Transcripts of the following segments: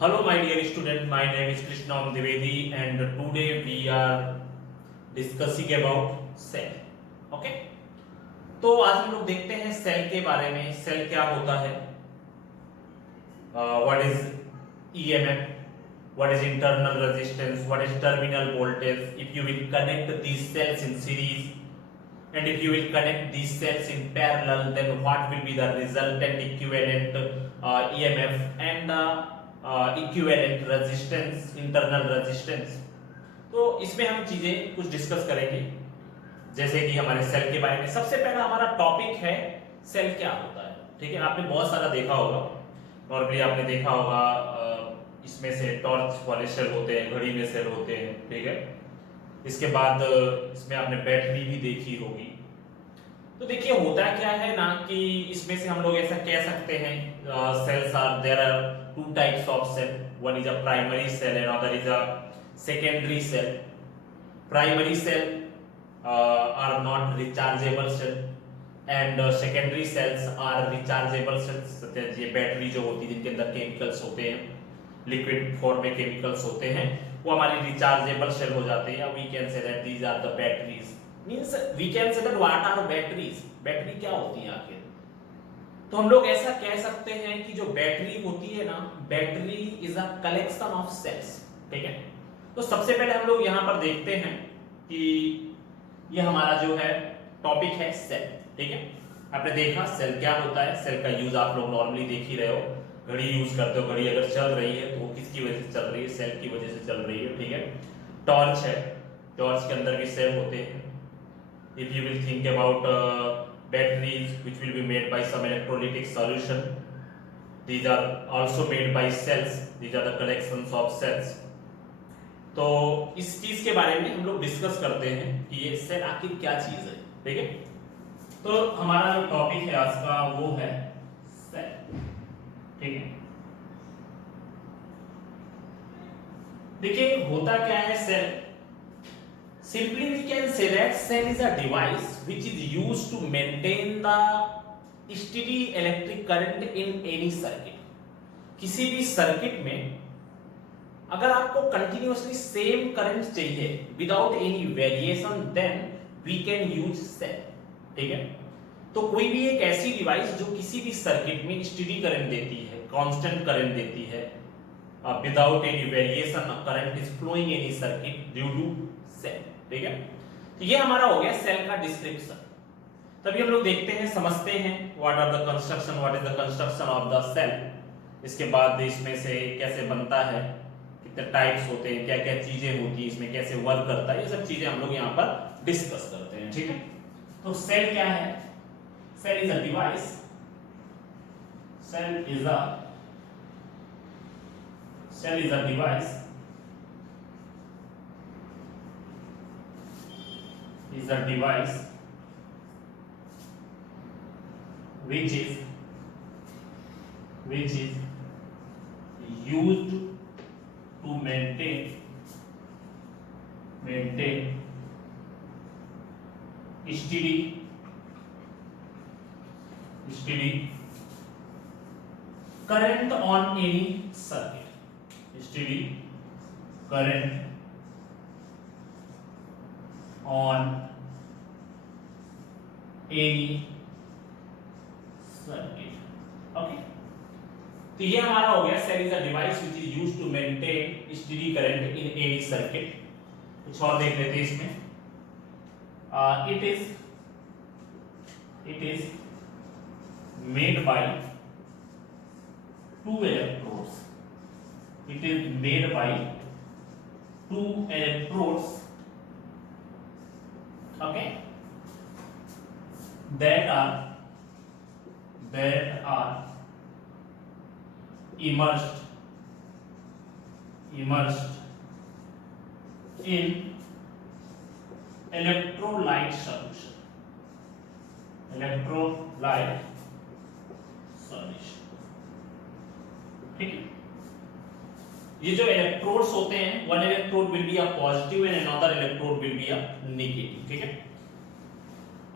Hello, my dear student. My name is Krishnam Dwivedi, and today we are discussing about cell. Okay? तो आज हम लोग देखते हैं सेल के बारे में. सेल क्या होता है? What is EMF? What is internal resistance? What is terminal voltage? If you will connect these cells in series, and if you will connect these cells in parallel, then what will be the resultant equivalent EMF and equivalent resistance, internal resistance. तो इसमें हम चीजें कुछ discuss करेंगे, जैसे कि हमारे cell के बारे में. सबसे पहला हमारा टॉपिक है सेल क्या होता है. ठीक है, आपने बहुत सारा देखा होगा. नॉर्मली आपने देखा होगा इसमें से टॉर्च वाले सेल होते हैं, घड़ी में सेल होते हैं. ठीक है, इसके बाद इसमें आपने बैटरी भी देखी होगी. तो देखिए होता क्या है ना कि इसमें से हम लोग ऐसा कह सकते हैं cells are there are two types of cell. One is a primary cell and other is a secondary cell. Primary cell are not rechargeable cell and secondary cells are rechargeable cells. such as ये battery जो होती है जिनके अंदर chemicals होते हैं, liquid form में chemicals होते हैं, वो हमारी रिचार्जेबल सेल हो जाते हैं. We can say that these are the batteries. Means we can say that what are batteries. Battery क्या होती है आखिर? तो हम लोग ऐसा कह सकते हैं कि जो बैटरी होती है ना, battery is a collection of cells. ठीक है, तो सबसे पहले हम लोग यहां पर देखते हैं कि ये हमारा जो है टॉपिक है सेल. ठीक है, आपने देखा सेल क्या होता है. सेल का यूज आप लोग नॉर्मली देख ही रहे हो. घड़ी यूज करते हो, घड़ी अगर चल रही है तो वो किसकी वजह से चल रही है? सेल की वजह से चल रही है. ठीक है, टॉर्च है, टॉर्च के अंदर भी सेल होते हैं. If you will think about batteries which will be made by some electrolytic solution, these are also made by cells. These are the collections of cells. तो इस चीज के बारे में हम लोग डिस्कस करते हैं कि ये सेल आखिर क्या चीज है. ठीक है, तो हमारा जो टॉपिक है आज का वो है सेल. ठीक है, देखिए होता क्या है cell. Simply we can say that cell is a device which is used to maintain the steady electric current in any circuit. किसी भी सर्किट में अगर आपको कंटिन्यूअसली सेम करंट चाहिए without any variation, then we can use cell. ठीक है, तो कोई भी एक ऐसी डिवाइस जो किसी भी सर्किट में स्टेडी करंट देती है, कांस्टेंट करंट देती है, without any variation current is flowing in circuit due to cell. ठीक है, तो ये हमारा हो गया सेल का डिस्क्रिप्शन. तभी हम लोग देखते हैं, समझते हैं what are the construction, what is the construction of the cell. इसके बाद इसमें से कैसे बनता है, कितने टाइप्स होते हैं, क्या क्या चीजें होती है इसमें, कैसे वर्क करता है, ये सब चीजें हम लोग यहाँ पर डिस्कस करते हैं. ठीक है, तो सेल क्या है? Cell is a device. Cell is a device is a device which is used to maintain steady current on any circuit. Steady current on any circuit. Okay, तो ये हमारा हो गया cell is a device which is used to maintain steady current in any circuit. कुछ और देख लेते हैं इसमें. It is made by two electrodes. It is made by two electrodes. Okay, that are immersed in electrolyte solution. ठीक है, ये जो इलेक्ट्रोड्स होते हैं, one electrode will be a positive and another electrode will be a negative. ठीक है,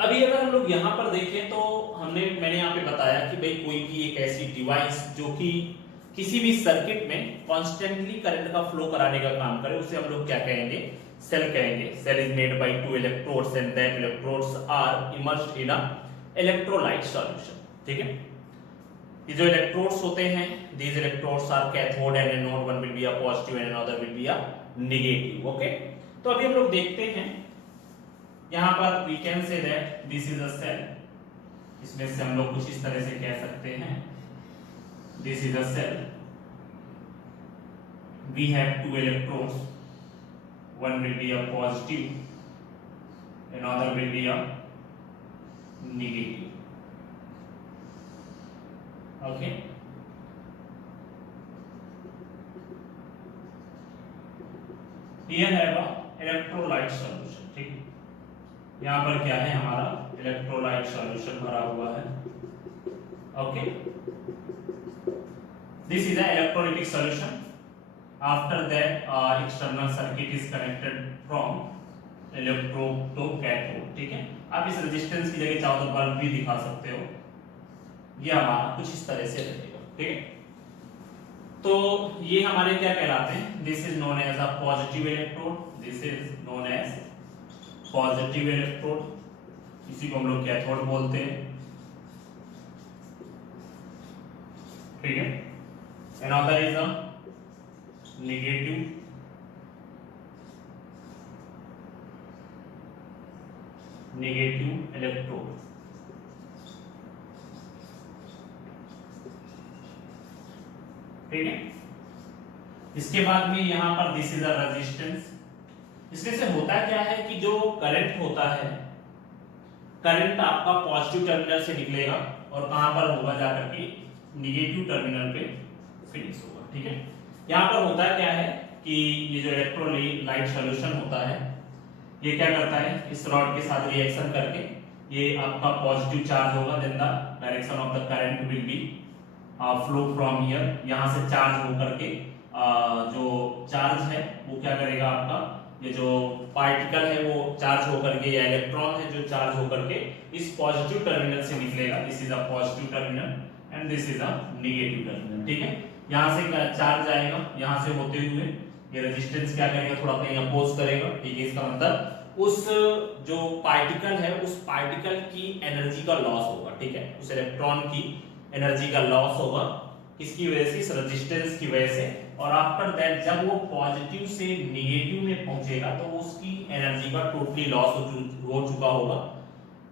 अभी अगर हम लोग यहाँ पर देखें तो मैंने यहाँ पे बताया कि भाई कोई भी एक ऐसी डिवाइस जो कि किसी भी सर्किट में कॉन्स्टेंटली करंट का फ्लो कराने का काम करे उसे हम लोग क्या कहेंगे, सेल कहेंगे। Cell is made by two electrodes and that electrodes are immersed in a electrolyte solution, ठीक है। ये जो इलेक्ट्रोड्स होते हैं, these electrodes are cathode and anode, one will be a positive and another will be a negative, okay। तो अभी हम लोग देखते हैं यहाँ पर we can say that this is a cell, इसमें से हम लोग कुछ इस तरह से कह सकते हैं this is a cell, we have two electrodes, one will be a positive, another will be a negative, okay। Here have a electrolyte solution, ठीक है। यहाँ पर क्या है, हमारा इलेक्ट्रोलाइट सॉल्यूशन भरा हुआ है, okay. This is a electrolytic solution. After that external circuit is connected from electrode to cathode, ठीक है। आप इस रेजिस्टेंस की जगह चाहो तो बल्ब भी दिखा सकते हो। ये हमारा कुछ इस तरह से रहेगा, ठीक है। तो ये हमारे क्या कहलाते हैं, this is known as a positive electrode, this is known as positive electrode, इसी को हम लोग कैथोड बोलते हैं, ठीक है। Another is a negative electrode, ठीक है। इसके बाद में यहाँ पर दिस इज अ रेजिस्टेंस। इसमें से होता क्या है कि जो करंट होता है, करंट आपका पॉजिटिव टर्मिनल से निकलेगा और कहां पर होगा, जाकर के निगेटिव टर्मिनल पे फिनिश होगा, ठीक है। यहाँ पर होता क्या है कि ये जो इलेक्ट्रोलाइट सॉल्यूशन होता है, ये क्या करता है, इस रॉड के साथ रिएक्शन करके ये आपका पॉजिटिव चार्ज होगा, then the direction of the current will be flow from here, यहाँ से चार्ज होकर के जो चार्ज है वो क्या करेगा, आपका ये जो पार्टिकल है वो चार्ज होकर के, या इलेक्ट्रॉन है जो चार्ज होकर के इस पॉजिटिव टर्मिनल से निकलेगा, this is a positive terminal and this is a negative terminal, ठीक है। यहाँ से चार्ज आएगा, यहाँ से होते हुए ये रेजिस्टेंस क्या करेगा, थोड़ा कहीं अपोज करेगा, ठीक है। इसका मतलब उस जो पार्टिकल है उस पार्टिकल की एनर्जी का लॉस होगा, ठीक है। उस इलेक्ट्रॉन की एनर्जी का लॉस होगा, किसकी वजह से, इस रेजिस्टेंस की वजह से। और आफ्टर दैट जब वो पॉजिटिव से नेगेटिव में पहुंचेगा तो उसकी एनर्जी का टोटली लॉस हो चुका होगा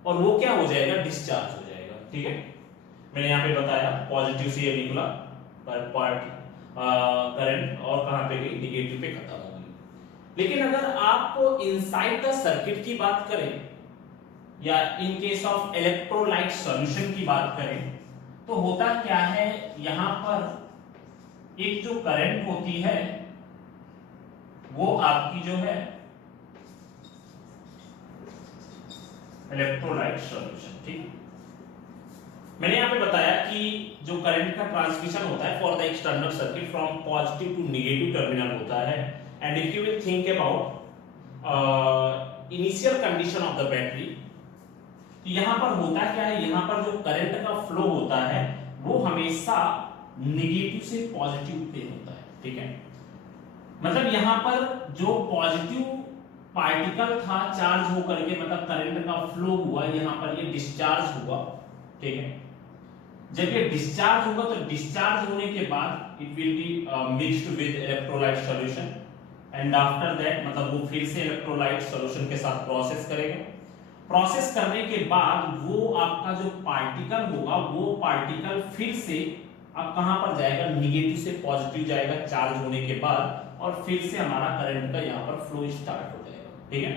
और वो क्या हो जाएगा, डिस्चार्ज हो जाएगा, ठीक है। मैंने यहाँ पे बताया पॉजिटिव से ये निकला करंट और कहां पे गई, नेगेटिव पे खत्म हो गई। लेकिन अगर आप इनसाइड द सर्किट की बात करें या इन केस ऑफ इलेक्ट्रोलाइट सॉल्यूशन की बात करें तो होता क्या है, यहां पर एक जो करंट होती है वो आपकी जो है इलेक्ट्रोलाइट सॉल्यूशन, ठीक। मैंने यहां पे बताया कि जो करंट का ट्रांसमिशन होता है for the external circuit from positive to negative terminal होता है। And if you will think about initial condition of the battery, तो यहां पर होता क्या है, यहां पर जो करंट का फ्लो होता है वो हमेशा नेगेटिव से पॉजिटिव पे होता है, ठीक है। मतलब यहां पर जो पॉजिटिव पार्टिकल था चार्ज होकर के, मतलब करंट का फ्लो हुआ, यहां पर ये डिस्चार्ज हुआ, ठीक है। जब ये डिस्चार्ज होगा तो डिस्चार्ज होने के बाद it will be mixed with electrolyte solution and after that मतलब वो फिर से इलेक्ट्रोलाइट सॉल्यूशन के साथ प्रोसेस करेगा। प्रोसेस करने के बाद वो आपका जो पार्टिकल होगा वो पार्टिकल फिर से अब कहां पर जाएगा, निगेटिव से पॉजिटिव जाएगा चार्ज होने के बाद और फिर से हमारा करंट का यहां पर फ्लो स्टार्ट हो जाएगा, ठीक है।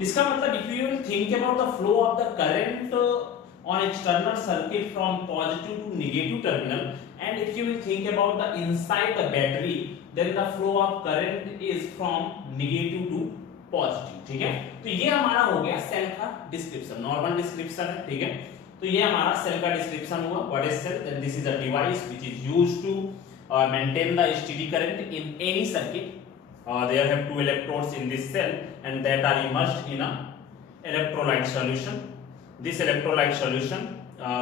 इसका मतलब if you will think about the flow of the current on external circuit from positive to negative terminal, and if you will think about the inside the battery, then the flow of current is from negative to positive, ठीक है। तो ये हमारा हो गया cell का description, normal description है, ठीक है। तो ये हमारा सेल का डिस्क्रिप्शन हुआ। What is cell, then this is a device which is used to maintain the steady current in any circuit. There have two electrodes in this cell and that are immersed in a electrolyte solution. This electrolyte solution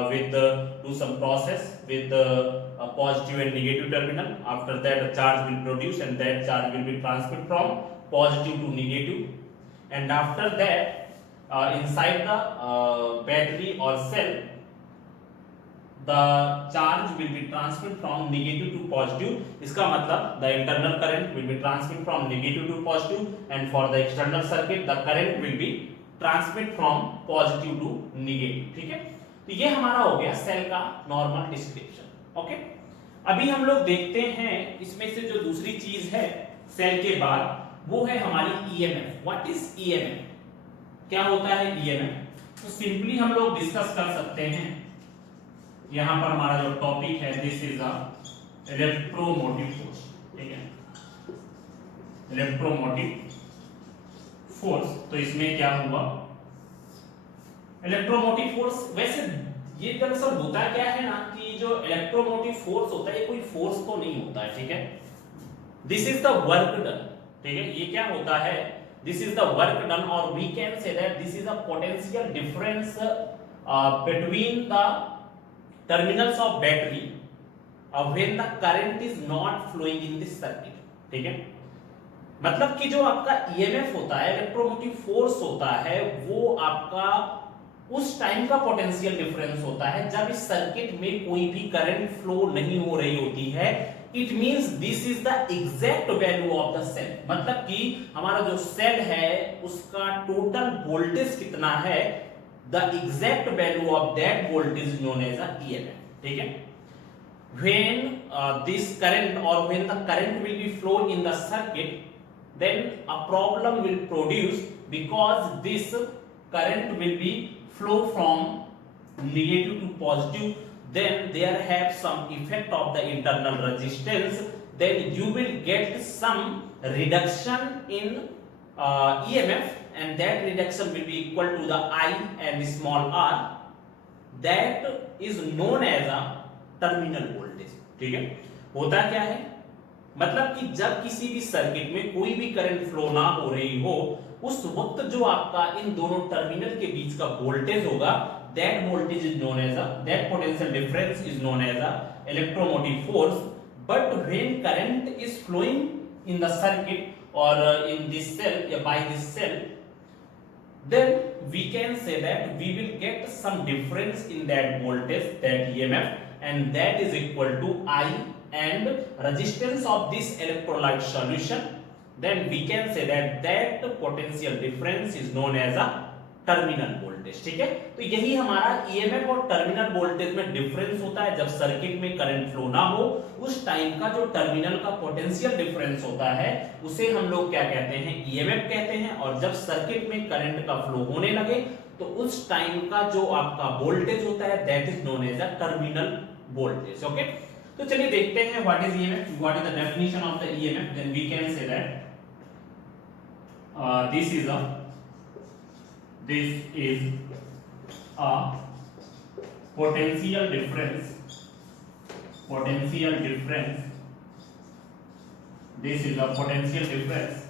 with the do some process with a positive and negative terminal. After that, a charge will produce and that charge will be transferred from positive to negative. And after that, inside the battery or cell, the charge will be transferred from negative to positive. इसका मतलब the internal current will be transferred from negative to positive, and for the external circuit the current will be transmitted from positive to negative. ठीक है, तो ये हमारा हो गया cell का नॉर्मल डिस्क्रिप्शन. ओके, अभी हम लोग देखते हैं इसमें से जो दूसरी चीज है सेल के बाद वो है हमारी ईएमएफ. What is EMF? क्या होता है ईएमएफ? तो सिंपली हम लोग डिस्कस कर सकते हैं. यहां पर हमारा जो टॉपिक है this is a electromotive force. ठीक है, इलेक्ट्रोमोटिव फोर्स. तो इसमें क्या हुआ, इलेक्ट्रोमोटिव फोर्स, वैसे ये दरअसल होता क्या है ना कि जो इलेक्ट्रोमोटिव फोर्स होता है ये कोई फोर्स तो नहीं होता है. ठीक है, this is the work done. ठीक है, ये क्या होता है, this is the work done, और we can say that this is a potential difference between the terminals of battery when the current is not flowing in this circuit. ठीक है, मतलब कि जो आपका ईएमएफ होता है, इलेक्ट्रोमोटिव फोर्स होता है, वो आपका उस टाइम का पोटेंशियल डिफरेंस होता है जब इस सर्किट में कोई भी करंट फ्लो नहीं हो रही होती है. It means this is the exact value of the cell. मतलब कि हमारा जो सेल है उसका टोटल वोल्टेज कितना है, the exact value of that voltage is known as a EMF. ठीक है, when this current or when the current will be flow in the circuit, then a problem will produce because this current will be flow from negative to positive. Then there have some effect of the internal resistance. Then you will get some reduction in EMF, and that reduction will be equal to the I and small r. That is known as a terminal voltage. ठीक है, होता क्या है, मतलब कि जब किसी भी सर्किट में कोई भी करंट फ्लो ना हो रही हो उस वक्त जो आपका इन दोनों टर्मिनल के बीच का वोल्टेज होगा, that voltage is known as a, that potential difference is known as a electromotive force. But when current is flowing in the circuit or in this cell, by this cell, then we can say that we will get some difference in that voltage, that EMF, and that is equal to I and resistance of this electrolyte solution. Then we can say that that potential difference is known as a terminal voltage. ठीक है, तो यही हमारा EMF और terminal voltage में difference होता है. जब सर्किट में करंट फ्लो ना हो उस टाइम का जो टर्मिनल का पोटेंशियल डिफरेंस होता है उसे हम लोग क्या कहते हैं, ईएमएफ कहते हैं. और जब सर्किट में करंट का फ्लो होने लगे तो उस टाइम का जो आपका वोल्टेज होता है that is known as a terminal voltage. Okay, तो चलिए देखते हैं what is EMF, what is the definition of the EMF. Then we can say that this is a potential difference. This is a potential difference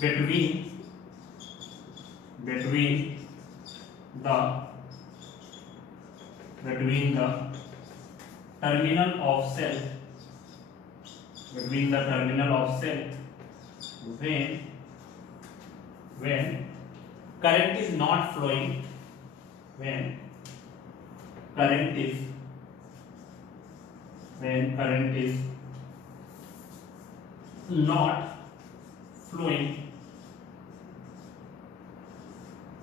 between the terminal of cell, when current is not flowing, when current is not flowing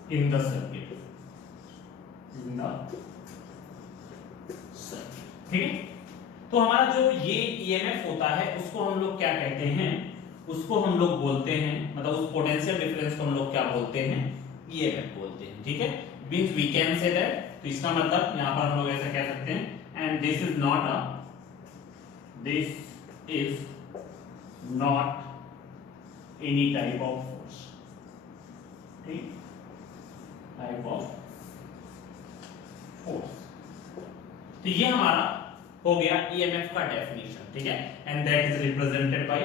in the circuit, ठीक है. तो हमारा जो ये EMF होता है उसको हम लोग क्या कहते हैं, उसको हम लोग बोलते हैं, मतलब उस पोटेंशियल डिफरेंस को हम लोग क्या बोलते हैं, ईएमएफ बोलते हैं. ठीक है, means we can say that, तो इसका मतलब यहां पर हम लोग ऐसा कह सकते हैं, and this is not any type of force. ठीक, टाइप ऑफ फोर्स. तो ये हमारा हो गया ईएमएफ का डेफिनेशन. ठीक है, and that is represented by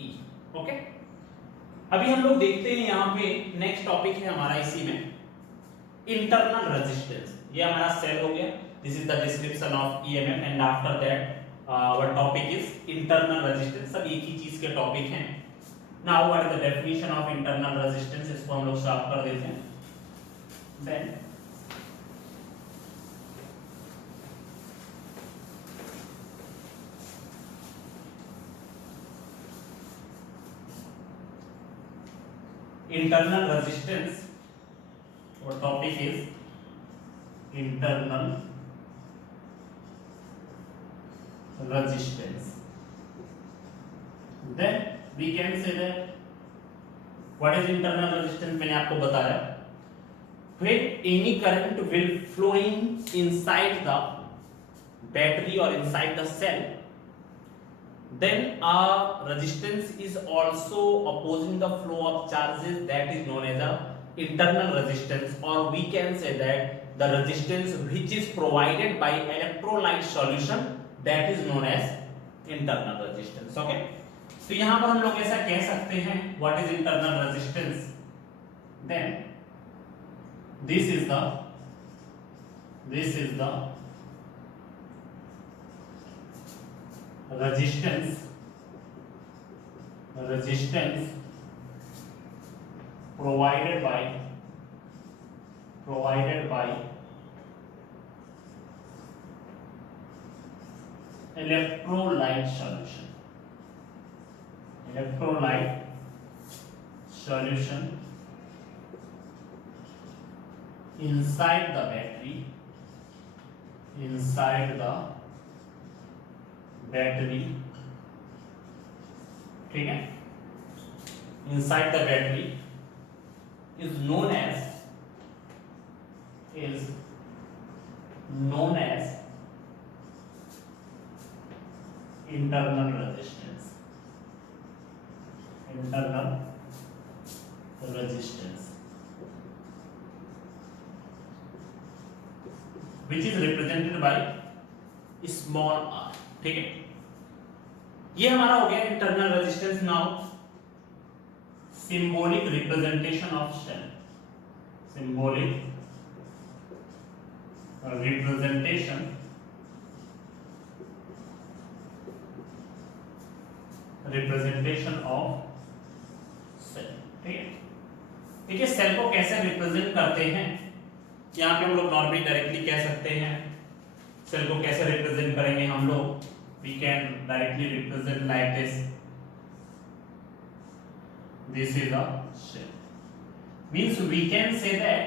E. Okay, अभी हम लोग देखते हैं यहाँ पे नेक्स्ट टॉपिक है हमारा इसी में इंटरनल रेजिस्टेंस. ये हमारा सेल हो गया. This is the description of EMF and after that our topic is internal resistance. सब एक ही चीज के टॉपिक हैं. Now what is the definition of internal resistance? इसको हम लोग सॉल्व कर देते हैं. Then internal resistance, our topic is internal resistance. Then we can say that what is internal resistance? मैंने आपको बताया, when any current will flowing inside the battery or inside the cell, then a resistance is also opposing the flow of charges, that is known as a internal resistance, or we can say that the resistance which is provided by electrolyte solution, that is known as internal resistance. Okay, तो यहां पर हम लोग ऐसा कह सकते हैं, what is internal resistance? Then this is the resistance provided by electrolyte solution inside the battery, ठीक है, inside the battery is known as internal resistance. Which is represented by small r. ठीक है, ये हमारा हो गया internal resistance. Now symbolic representation of cell. Symbolic representation of cell. ठीक है, देखिए सेल को कैसे रिप्रेजेंट करते हैं. यहाँ पे हम लोग नॉर्मली डायरेक्टली कह सकते हैं सेल को कैसे रिप्रेजेंट करेंगे हम लोग. We can directly represent like this. This is a cell. Means we can say that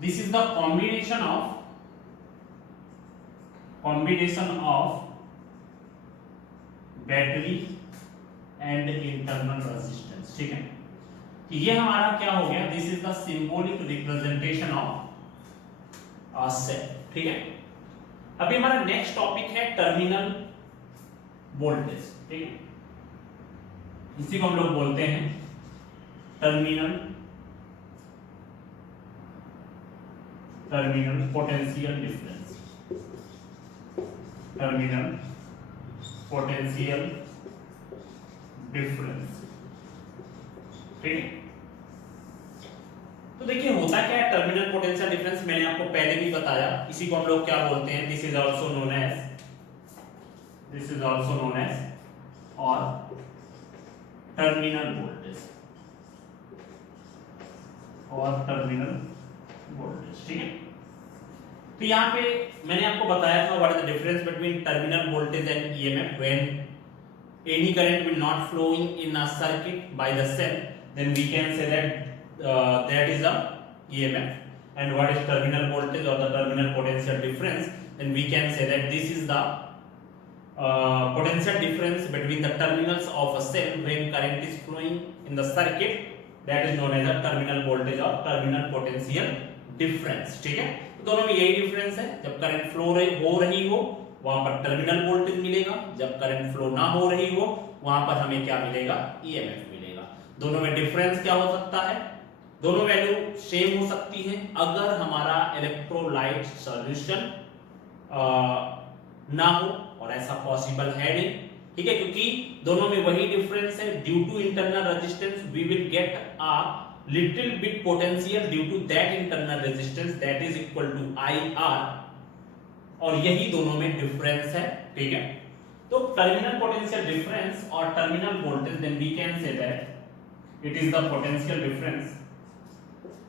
this is the combination of battery and internal resistance. ठीक है, ये हमारा क्या हो गया, this is the symbolic representation of a cell. ठीक है, अभी हमारा नेक्स्ट टॉपिक है टर्मिनल वोल्टेज. ठीक है, इसी को हम लोग बोलते हैं टर्मिनल पोटेंशियल डिफरेंस. ठीक है, तो देखिए होता क्या है टर्मिनल पोटेंशियल डिफरेंस, मैंने आपको पहले भी बताया. इसी को हम लोग क्या बोलते हैं, this is also known as और टर्मिनल वोल्टेज. ठीक है, तो यहाँ पे मैंने आपको बताया था what is the difference between terminal voltage and EMF. When any current will not flowing in a circuit by the cell, then we can say that that is a EMF. And what is terminal voltage or the terminal potential difference, then we can say that this is the potential difference between the terminals of a cell when current is flowing in the circuit, that is known as a terminal voltage or terminal potential difference. ठीक है, तो दोनों में यही difference है, जब current flow हो रही हो वहां पर टर्मिनल वोल्टेज मिलेगा, जब करंट फ्लो ना हो रही हो वहां पर हमें क्या मिलेगा, ईएमएफ मिलेगा. दोनों में डिफरेंस क्या हो सकता है, दोनों वैल्यू सेम हो सकती है अगर हमारा इलेक्ट्रोलाइट सॉल्यूशन ना हो, और ऐसा पॉसिबल है नहीं. ठीक है, क्योंकि दोनों में वही डिफरेंस है. Due to internal resistance we will get a little bit potential due to that internal resistance, that is equal to IR. और यही दोनों में डिफरेंस है, ठीक है। तो टर्मिनल पोटेंशियल डिफरेंस और terminal voltage, then we can say that it is the potential difference,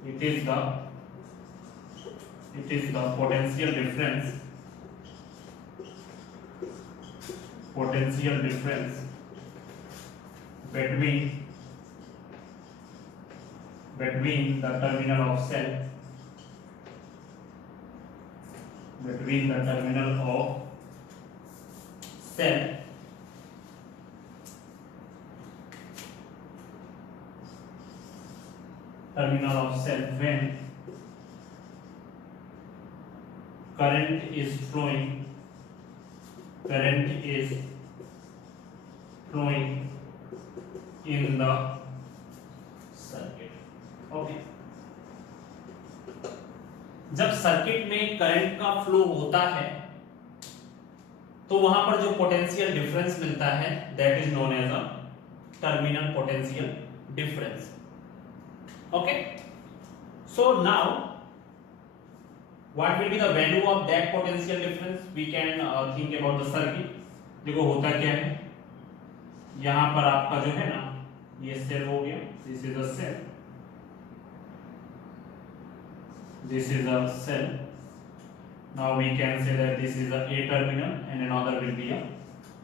it is the potential difference between the terminal of cell, when current is flowing in the circuit, okay. जब circuit में current का flow होता है तो वहां पर जो potential difference मिलता है that is known as a terminal potential difference, okay. So now what will be the value of that potential difference? We can think about the circuit. देखो होता क्या है, यहां पर आपका जो है ना ये सेल हो गया, this is a cell, this is a cell. Now we can say that this is a terminal and another will be a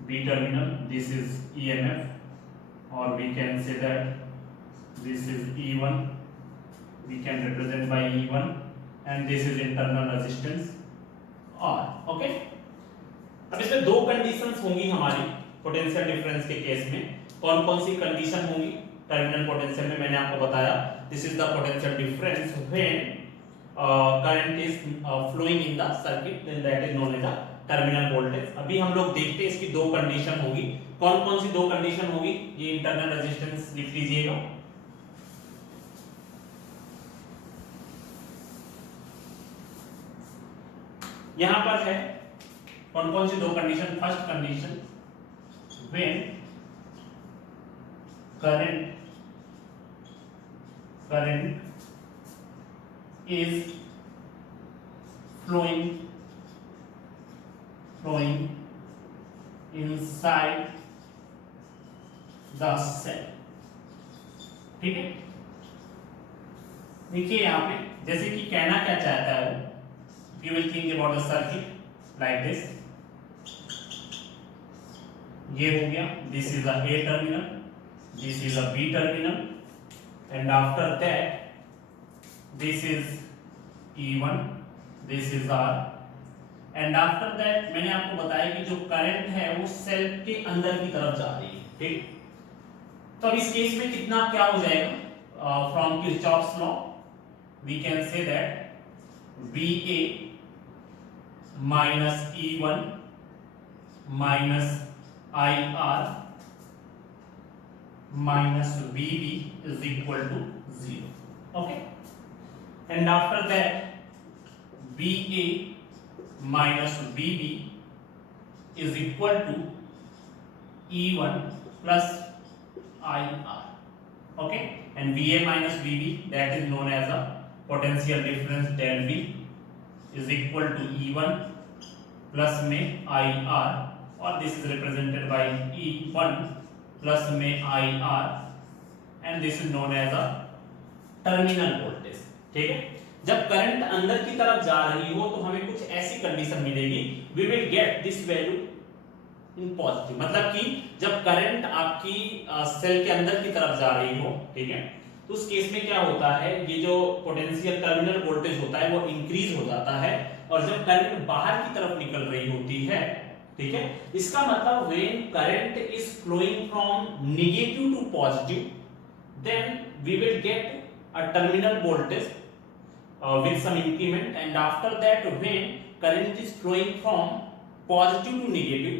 B terminal. This is EMF, or we can say that this is E1, we can represent by E1, and this is internal resistance R, okay। अब इसमें दो conditions होंगी हमारी potential difference के case में। कौन कौन सी कंडीशन होंगी टर्मिनल पोटेंशियल में, मैंने आपको बताया this is the potential difference when current is flowing in the circuit, then that is known as a terminal voltage. अभी हम लोग देखते हैं इसकी दो कंडीशन होगी। कौन कौन सी दो कंडीशन होगी, ये इंटरनल रेजिस्टेंस लिख लीजिएगा। यहां पर है कौन कौन सी दो condition. First condition, when current is flowing inside the cell, ठीक है। देखिए यहाँ पे जैसे कि कहना क्या चाहता है वो, you will think about the circuit like this, ये हो गया, this is a A terminal, this is a B terminal, and after that this is E1, this is R, and after that मैंने आपको बताया कि जो करंट है वो सेल के अंदर की तरफ जा रही है, ठीक। तो अब इस केस में कितना क्या हो जाएगा, from Kirchhoff's law we can say that VA minus E1 minus IR minus VB is equal to 0, okay। And after that VA minus VB is equal to E1 plus IR, okay। And VA minus VB, that is known as a potential difference del V is equal to E1 plus में IR, और this is represented by E1 plus में IR, and this is known as a terminal voltage, ठीक है। जब current अंदर की तरफ जा रही हो तो हमें कुछ ऐसी कंडीशन मिलेगी, we will get this value in positive, मतलब कि जब करंट आपकी सेल के अंदर की तरफ जा रही हो, ठीक है, तो उस केस में क्या होता है, ये जो पोटेंशियल टर्मिनल वोल्टेज होता है वो इंक्रीज हो जाता है, और जब करंट बाहर की तरफ निकल रही होती है, ठीक है, इसका मतलब when current is flowing from negative to positive, then we will get a terminal voltage with some increment, and after that when current is flowing from positive to negative,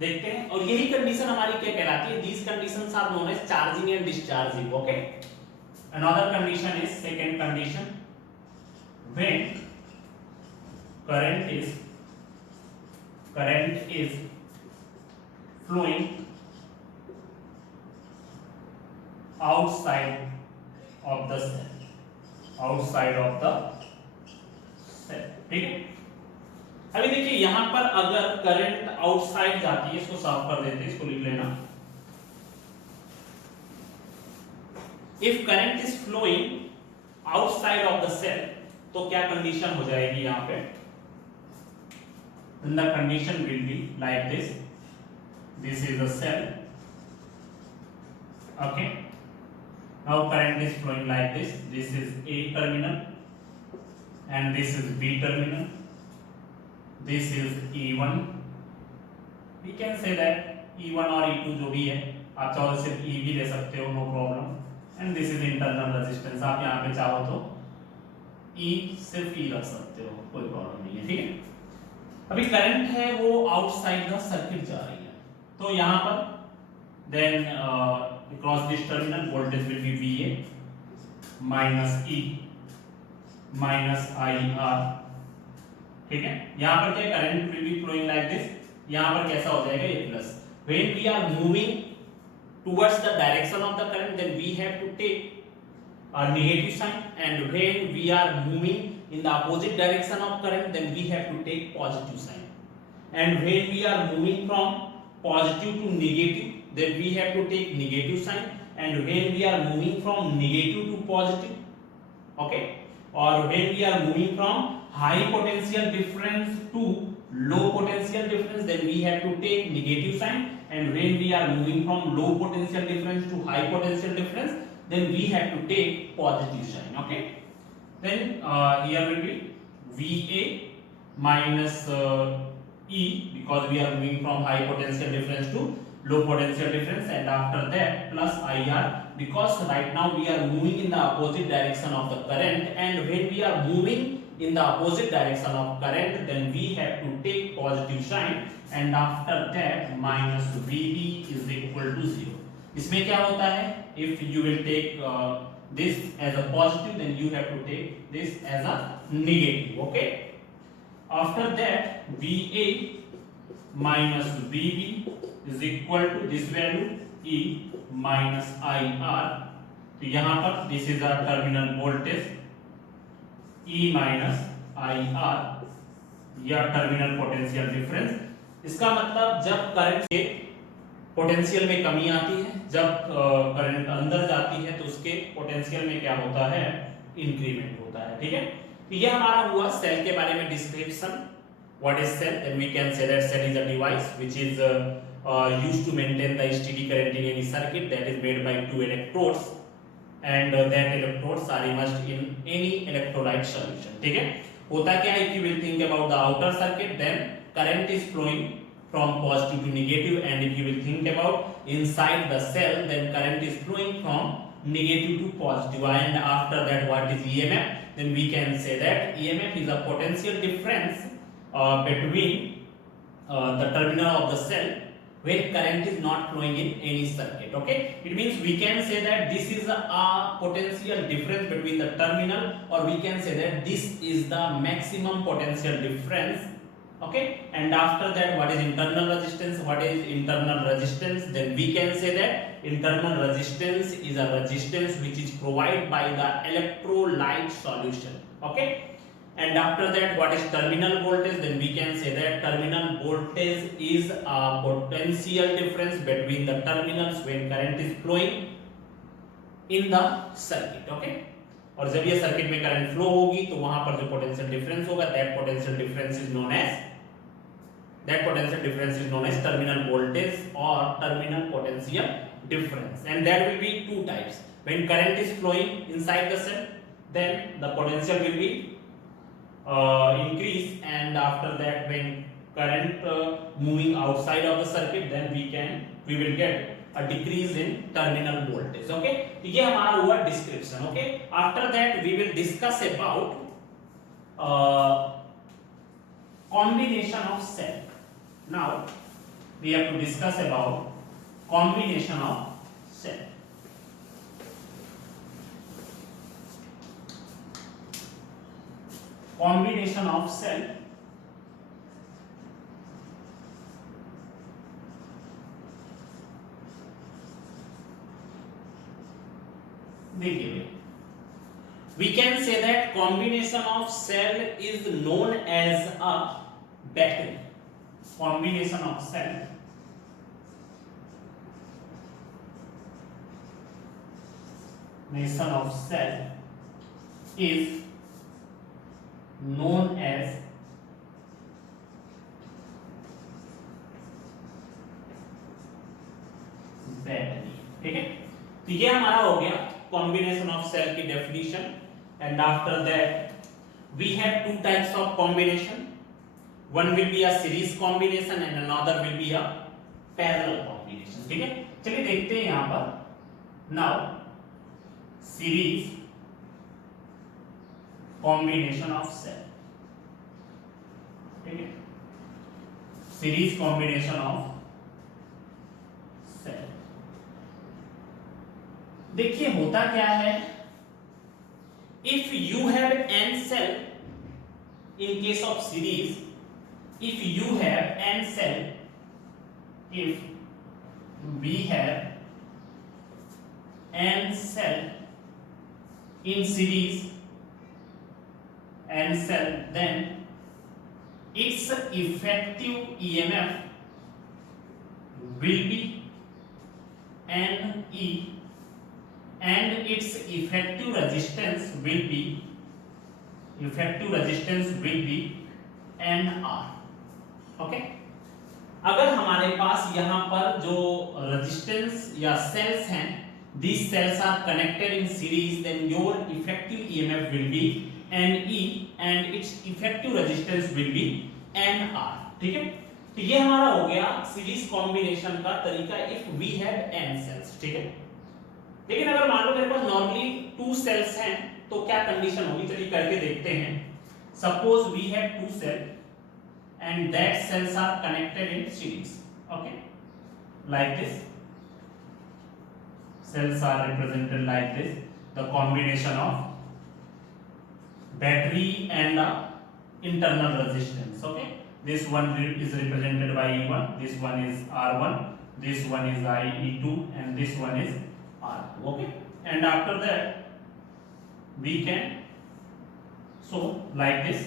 देखते हैं। और यही कंडीशन हमारी क्या कहलाती है, these conditions are known as charging and discharging, okay। Another condition is second condition, when current is flowing outside of the cell, ठीक है। अभी देखिए यहां पर अगर करंट आउटसाइड जाती है, इसको साफ कर देते हैं, इसको लिख लेना। If current is flowing outside of the cell, तो क्या कंडीशन हो जाएगी यहां पे? then the condition will be like this is a cell, okay, now current is flowing like this is A terminal and this is B terminal, this is E1, we can say that E1 और E2 जो भी है, आप चाहो सिर्फ E भी ले सकते हो, no problem, and this is internal resistance, आप यहाँ पे चाहो तो E सिर्फ E रख सकते हो, कोई प्रॉब्लम नहीं है, ठीक है। अभी करंट है वो आउटसाइड द सर्किट जा रही है, तो यहाँ पर then across this terminal voltage will be VA minus E minus IR, ठीक है। यहाँ पर क्या current will be flowing like this, यहाँ पर कैसा हो जाएगा ये plus, when we are moving towards the direction of the current then we have to take a negative sign, and when we are moving in the opposite direction of current then we have to take positive sign, and when we are moving from positive to negative then we have to take negative sign, and when we are moving from negative to positive, okay, or when we are moving from high potential difference to low potential difference then we have to take negative sign, and when we are moving from low potential difference to high potential difference then we have to take positive sign, okay. Then here will be VA minus E because we are moving from high potential difference to low potential difference, and after that plus IR because right now we are moving in the opposite direction of the current, and when we are moving in the opposite direction of current then we have to take positive sign, and after that minus VB is equal to 0. इसमें क्या होता है, if you will take this as a positive then you have to take this as a negative, okay. After that VA minus VB is equal to this value E minus IR, तो यहाँ पर this is our terminal voltage E minus IR या terminal potential difference. इसका मतलब जब current के potential में कमी आती है, जब करंट अंदर जाती है तो उसके पोटेंशियल में क्या होता है, इंक्रीमेंट होता है, ठीक है। तो ये हमारा हुआ सेल के बारे में description, what is cell, then we can say that cell is a device which is used to maintain the steady current in any circuit that is made by two electrodes, and that electrodes are immersed in any electrolyte solution, ठीक है। होता क्या है, if you will think about the outer circuit then current is flowing from positive to negative, and if you will think about inside the cell then current is flowing from negative to positive, and after that what is EMF, then we can say that EMF is a potential difference between the terminal of the cell when current is not flowing in any circuit, okay. It means we can say that this is a potential difference between the terminal, or we can say that this is the maximum potential difference, okay. And after that what is internal resistance, what is internal resistance, then we can say that internal resistance is a resistance which is provided by the electrolyte solution, okay. And after that what is terminal voltage, then we can say that terminal voltage is a potential difference between the terminals when current is flowing in the circuit, okay. और जब ये circuit में current flow होगी तो वहां पर जो potential difference होगा that potential difference is known as terminal voltage और terminal potential difference, and that will be two types. When current is flowing inside the cell then the potential will be increase, and after that when current moving outside of the circuit then we will get a decrease in terminal voltage, okay. तो ये हमारा हुआ description, okay. After that we will discuss about combination of cell. Now we have to discuss about combination of cell. Combination of cell, देखिए we can say that combination of cell is known as a battery. Combination of cell is known as battery. ठीक है, तो ये हमारा हो गया combination of cell की definition. And after that we have two types of combination. One will be a series combination and another will be a parallel combination. ठीक है, चलिए देखते हैं यहां पर. Now series combination of cell. ठीक है, सीरीज कॉम्बिनेशन ऑफ सेल. देखिए होता क्या है, if you have n cell in case of series, if you have n cell, if we have n cell in series, n cell, then its effective EMF will be Ne and its effective resistance will be NR. Okay, अगर हमारे पास यहाँ पर जो resistance या sales हैं, these cells are connected in series, then your effective EMF will be Ne and its effective resistance will be NR. ठीक है, तो ये हमारा हो गया सीरीज कॉम्बिनेशन का तरीका if we have n cells. ठीक है, लेकिन अगर मान लो मेरे पास नॉर्मली 2 सेल्स हैं तो क्या कंडीशन होगी, चलिए करके देखते हैं. Suppose we have 2 cell and that cells are connected in series. Okay, like this. Cells are represented like this. The combination of battery and internal resistance. Okay, this one is represented by E1. This one is R1. This one is E2, and this one is R2. Okay, and after that we can show like this.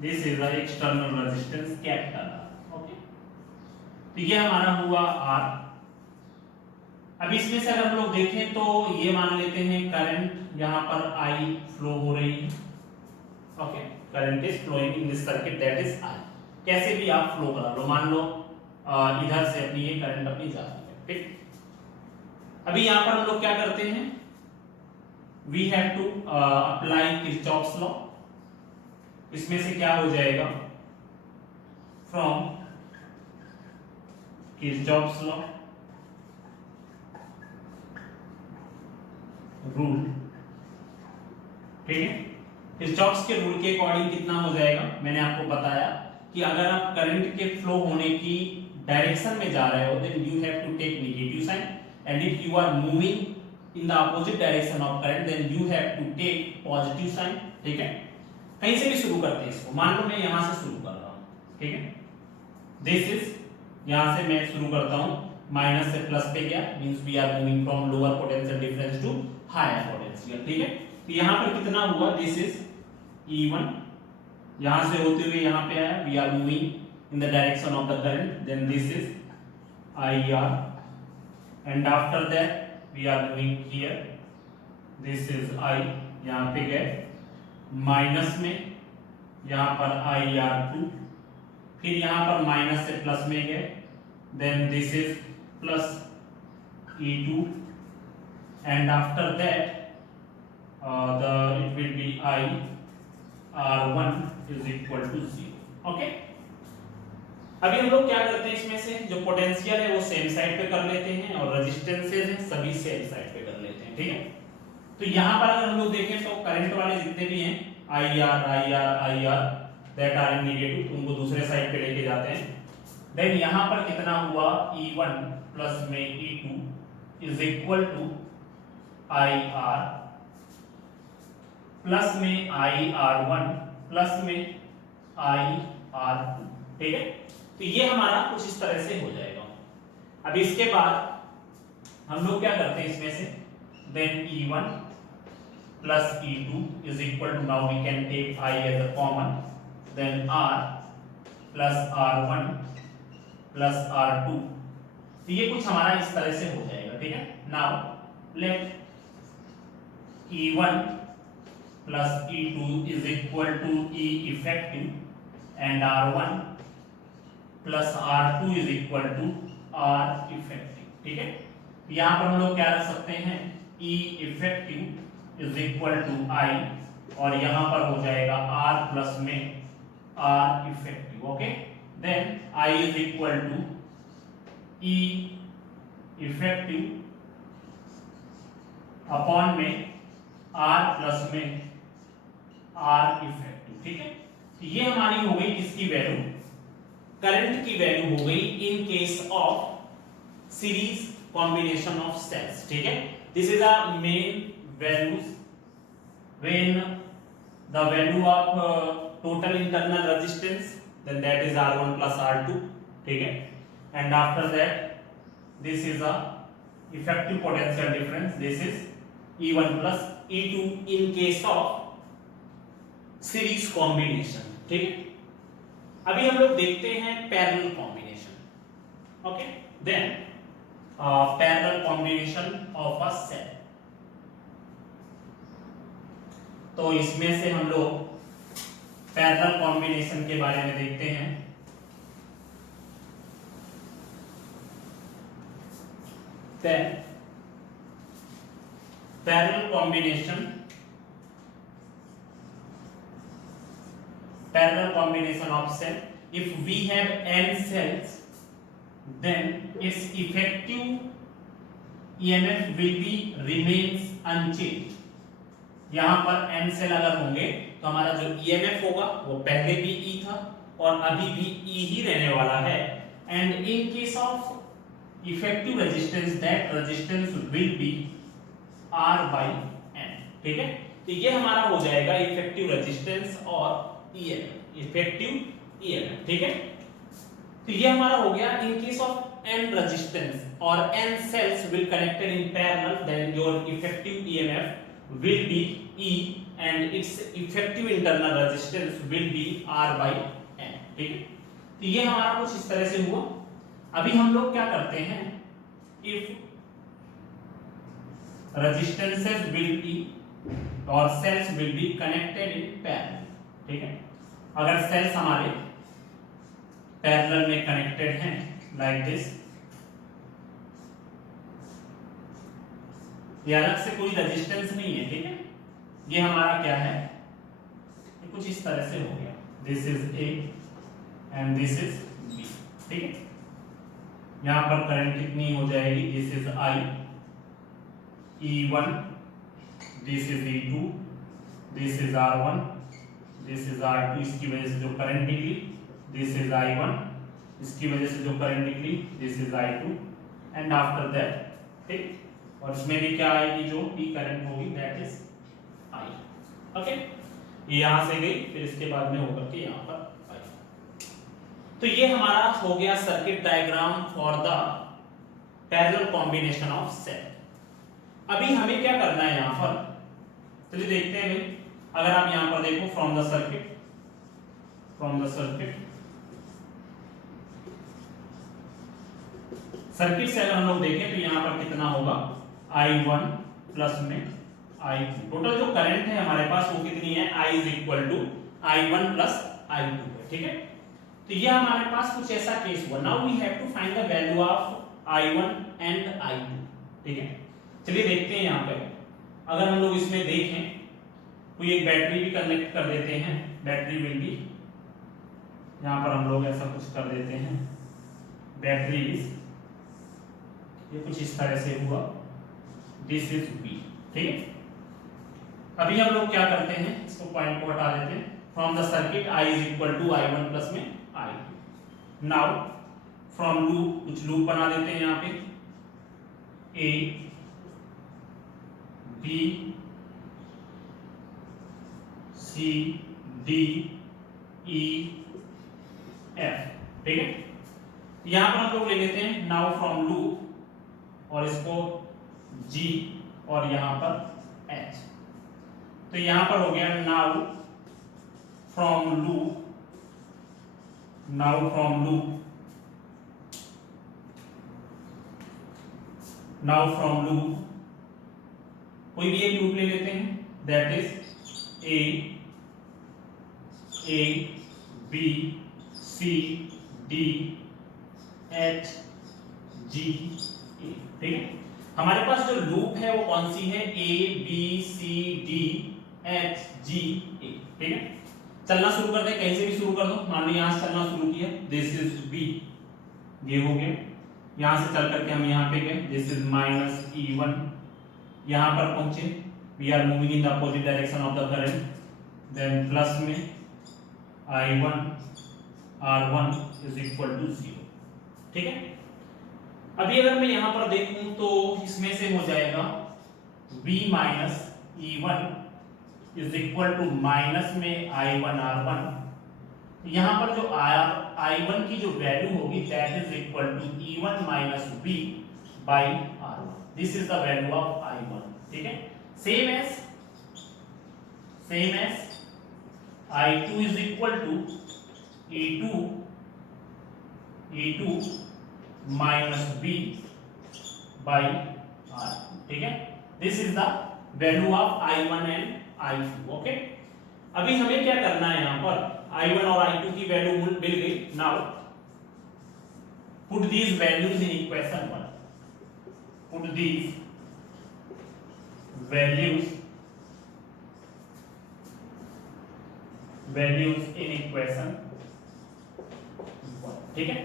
This is the external resistance capital R. Okay, तो ये हमारा हुआ R. अब इसमें से अगर हम लोग देखें तो ये मान लेते हैं करंट यहाँ पर I फ्लो हो रही है. Okay, current is flowing in this circuit, that is I. कैसे भी आप फ्लो करा लो, मान लो इधर से अपनी ये करंट अपनी जा रही है. ठीक, अभी यहाँ पर हम लोग क्या करते हैं, we have to apply Kirchhoff's law. इसमें से क्या हो जाएगा, फ्रॉम किरचॉफ्स लॉ रूल. ठीक है, किरचॉफ्स के रूल के अकॉर्डिंग कितना हो जाएगा, मैंने आपको बताया कि अगर आप करंट के फ्लो होने की डायरेक्शन में जा रहे हो then you have to take negative sign, and if you are moving in the opposite direction of current then you have to take positive sign. ठीक है, कहीं से भी शुरू करते हैं इसको. मान लो मैं यहां से शुरू कर रहा हूं. ठीक है, दिस इज, यहां से मैं शुरू करता हूं, माइनस से प्लस पे गया, means we are moving from lower potential difference to higher potential. ठीक है, तो यहां पर कितना हुआ, दिस इज E1, यहां से होते हुए यहां पे आया, we are moving in the direction of the current, then this is IR, and after that we are moving here, this is I, यहां पे गए माइनस में, यहां पर IR2, फिर यहां पर माइनस से प्लस में गए, then this is plus E2, and after that it will be R1 is equal to 0. okay, अभी हम लोग क्या करते हैं, इसमें से जो पोटेंशियल है वो सेम साइड पे कर लेते हैं और रेजिस्टेंसेस हैं सभी सेम साइड पे कर लेते हैं. ठीक है, तो यहाँ पर अगर हम लोग देखें तो करंट वाले जितने भी हैं IR that are in negative, उनको दूसरे साइड पे लेके जाते हैं. देन यहाँ पर कितना हुआ, E1 प्लस में E2 is equal to IR plus में IR1 प्लस में IR2. ठीक है, तो ये हमारा कुछ इस तरह से हो जाएगा. अब इसके बाद हम लोग क्या करते हैं इसमें से, then E1 plus E2 is equal to, now we can take I as a common, then R plus R1 plus R2, तो ये कुछ हमारा इस तरह से हो जाएगा, ठीक है। Now let E1 plus E2 is equal to E effective and R1 plus R2 is equal to R effective, ठीक है। यहाँ पर हम लोग क्या रख सकते हैं, E effective is equal to I, और यहाँ पर हो जाएगा R प्लस में R effective, okay. Then I is equal to E effective upon में R प्लस में R इफेक्टिव, ठीक है। तो ये हमारी हो गई किसकी वैल्यू, करंट की वैल्यू हो गई in case of series combination of cells, ठीक है। This is a main values when the value of total internal resistance, then that is R1 plus R2, ठीक है। And after that this is a effective potential difference, this is E1 plus E2 in case of series combination, ठीक है। अभी हम लोग देखते हैं parallel combination, okay. Then parallel combination of a cell, तो इसमें से हम लोग पैरेलल कॉम्बिनेशन के बारे में देखते हैं। Then parallel combination of cell, if we have n cells then its effective EMF will be remains unchanged। यहाँ पर n सेल अगर होंगे तो हमारा जो EMF होगा वो पहले भी E था और अभी भी E ही रहने वाला है, and in case of effective resistance that resistance will be R by N, ठीक है। तो ये हमारा हो जाएगा इफेक्टिव रेजिस्टेंस और EMF, इफेक्टिव EMF, ठीक है। तो ये हमारा हो गया इन केस ऑफ n रेजिस्टेंस और n cells will connected in parallel, then your effective EMF will be E and its effective internal resistance will be R by N, ठीक है। तो ये हमारा कुछ इस तरह से हुआ। अभी हम लोग क्या करते हैं, if resistances will be और cells will be connected in parallel, ठीक है। अगर cells हमारे पैरेलल में कनेक्टेड हैं लाइक दिस, ये अलग से कोई रेजिस्टेंस नहीं है, ठीक है। ये हमारा क्या है, ये कुछ इस तरह से हो गया, this is A and this is B, ठीक है। यहां पर करंट कितनी हो जाएगी, this is I, E1, this is E2, this is R1, this is R2, इसकी वजह से जो करंट निकली दिस इज I1, इसकी वजह से जो करंट निकली this is I2, and after that, ठीक, और इसमें भी क्या आएगी, जो भी करंट होगी दैट इज I, ओके। ये यहां से गई, फिर इसके बाद में होकर के यहां पर आई। तो ये हमारा हो गया circuit diagram for the parallel combination of cell. अभी हमें क्या करना है यहां पर, चलिए देखते हैं भाई। अगर आप यहां पर देखो फ्रॉम द सर्किट से अगर हम लोग देखें तो यहां पर कितना होगा, I1 प्लस में I2, टोटल जो करंट है हमारे पास वो कितनी है, I is equal to I1 plus I2 है, ठीक है। तो ये हमारे पास कुछ ऐसा केस हुआ। Now we have to find the value of I1 and I2, ठीक है। चलिए देखते हैं यहाँ पे, अगर हम लोग इसमें देखें कोई एक बैटरी भी कनेक्ट कर देते हैं, बैटरी विल बी, यहाँ पर हम लोग ऐसा कुछ कर देते हैं, बैटरी इज, ये कुछ इस तरह से हुआ, दिस इज B, ठीक है। अभी हम लोग क्या करते हैं, इसको पॉइंट को हटा देते हैं। From the circuit I is equal to I1 plus में I2। नाउ फ्रॉम लूप, कुछ लूप बना देते हैं यहाँ पे, A B C D E F, ठीक है। यहां पर हम लोग ले लेते हैं नाउ फ्रॉम लूप, और इसको G और यहां पर H, तो यहां पर हो गया now from loop now from loop कोई भी एक लूप ले लेते हैं, that is A B C D H G A. ठीक है, हमारे पास जो लूप है वो कौन सी है, A B C D H G A. ठीक है, चलना शुरू कर दे, कहीं से भी शुरू कर दो। मान लो यहां से चलना शुरू किया, दिस इज बी, ये हो गया। यहां से चल करके हम यहां पे गए, दिस इज माइनस E1, यहां पर पहुंचे, we are moving in the opposite direction of the current, then plus में I1 R1 is equal to 0। ठीक है, अभी अगर मैं यहां पर देखूं तो इसमें से हो जाएगा V minus E1 is equal to minus में I1 R1। यहां पर जो I1 की जो वैल्यू होगी that is equal to E1 minus V by R1, this is the value of I1। ठीक है, same as I2 is equal to E2 minus B by R2। ठीक है, this is the value of I1 and I2। Okay, अभी हमें क्या करना है, यहां पर I1 और I2 की वैल्यू मिल गई। Now put these values in equation 1, put these values in equation 1। ठीक है,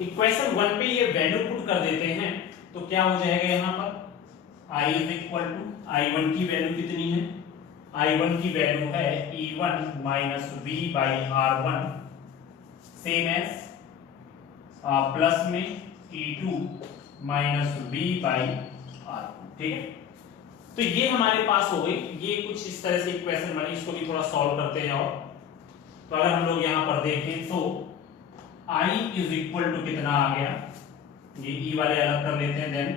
इक्वेशन 1 पे ये वैल्यू पुट कर देते हैं तो क्या हो जाएगा, यहां पर I is equal to I1 की वैल्यू कितनी है, I1 की वैल्यू है E1 minus V by R1, same as plus में E2 minus V by R2। ठीक है, तो ये हमारे पास हो गई, ये कुछ इस तरह से इक्वेशन बनी। इसको भी थोड़ा सॉल्व करते हैं। और तो अगर हम लोग यहां पर देखें तो I इज इक्वल टू कितना आ गया, ये E वाले अलग कर लेते हैं, then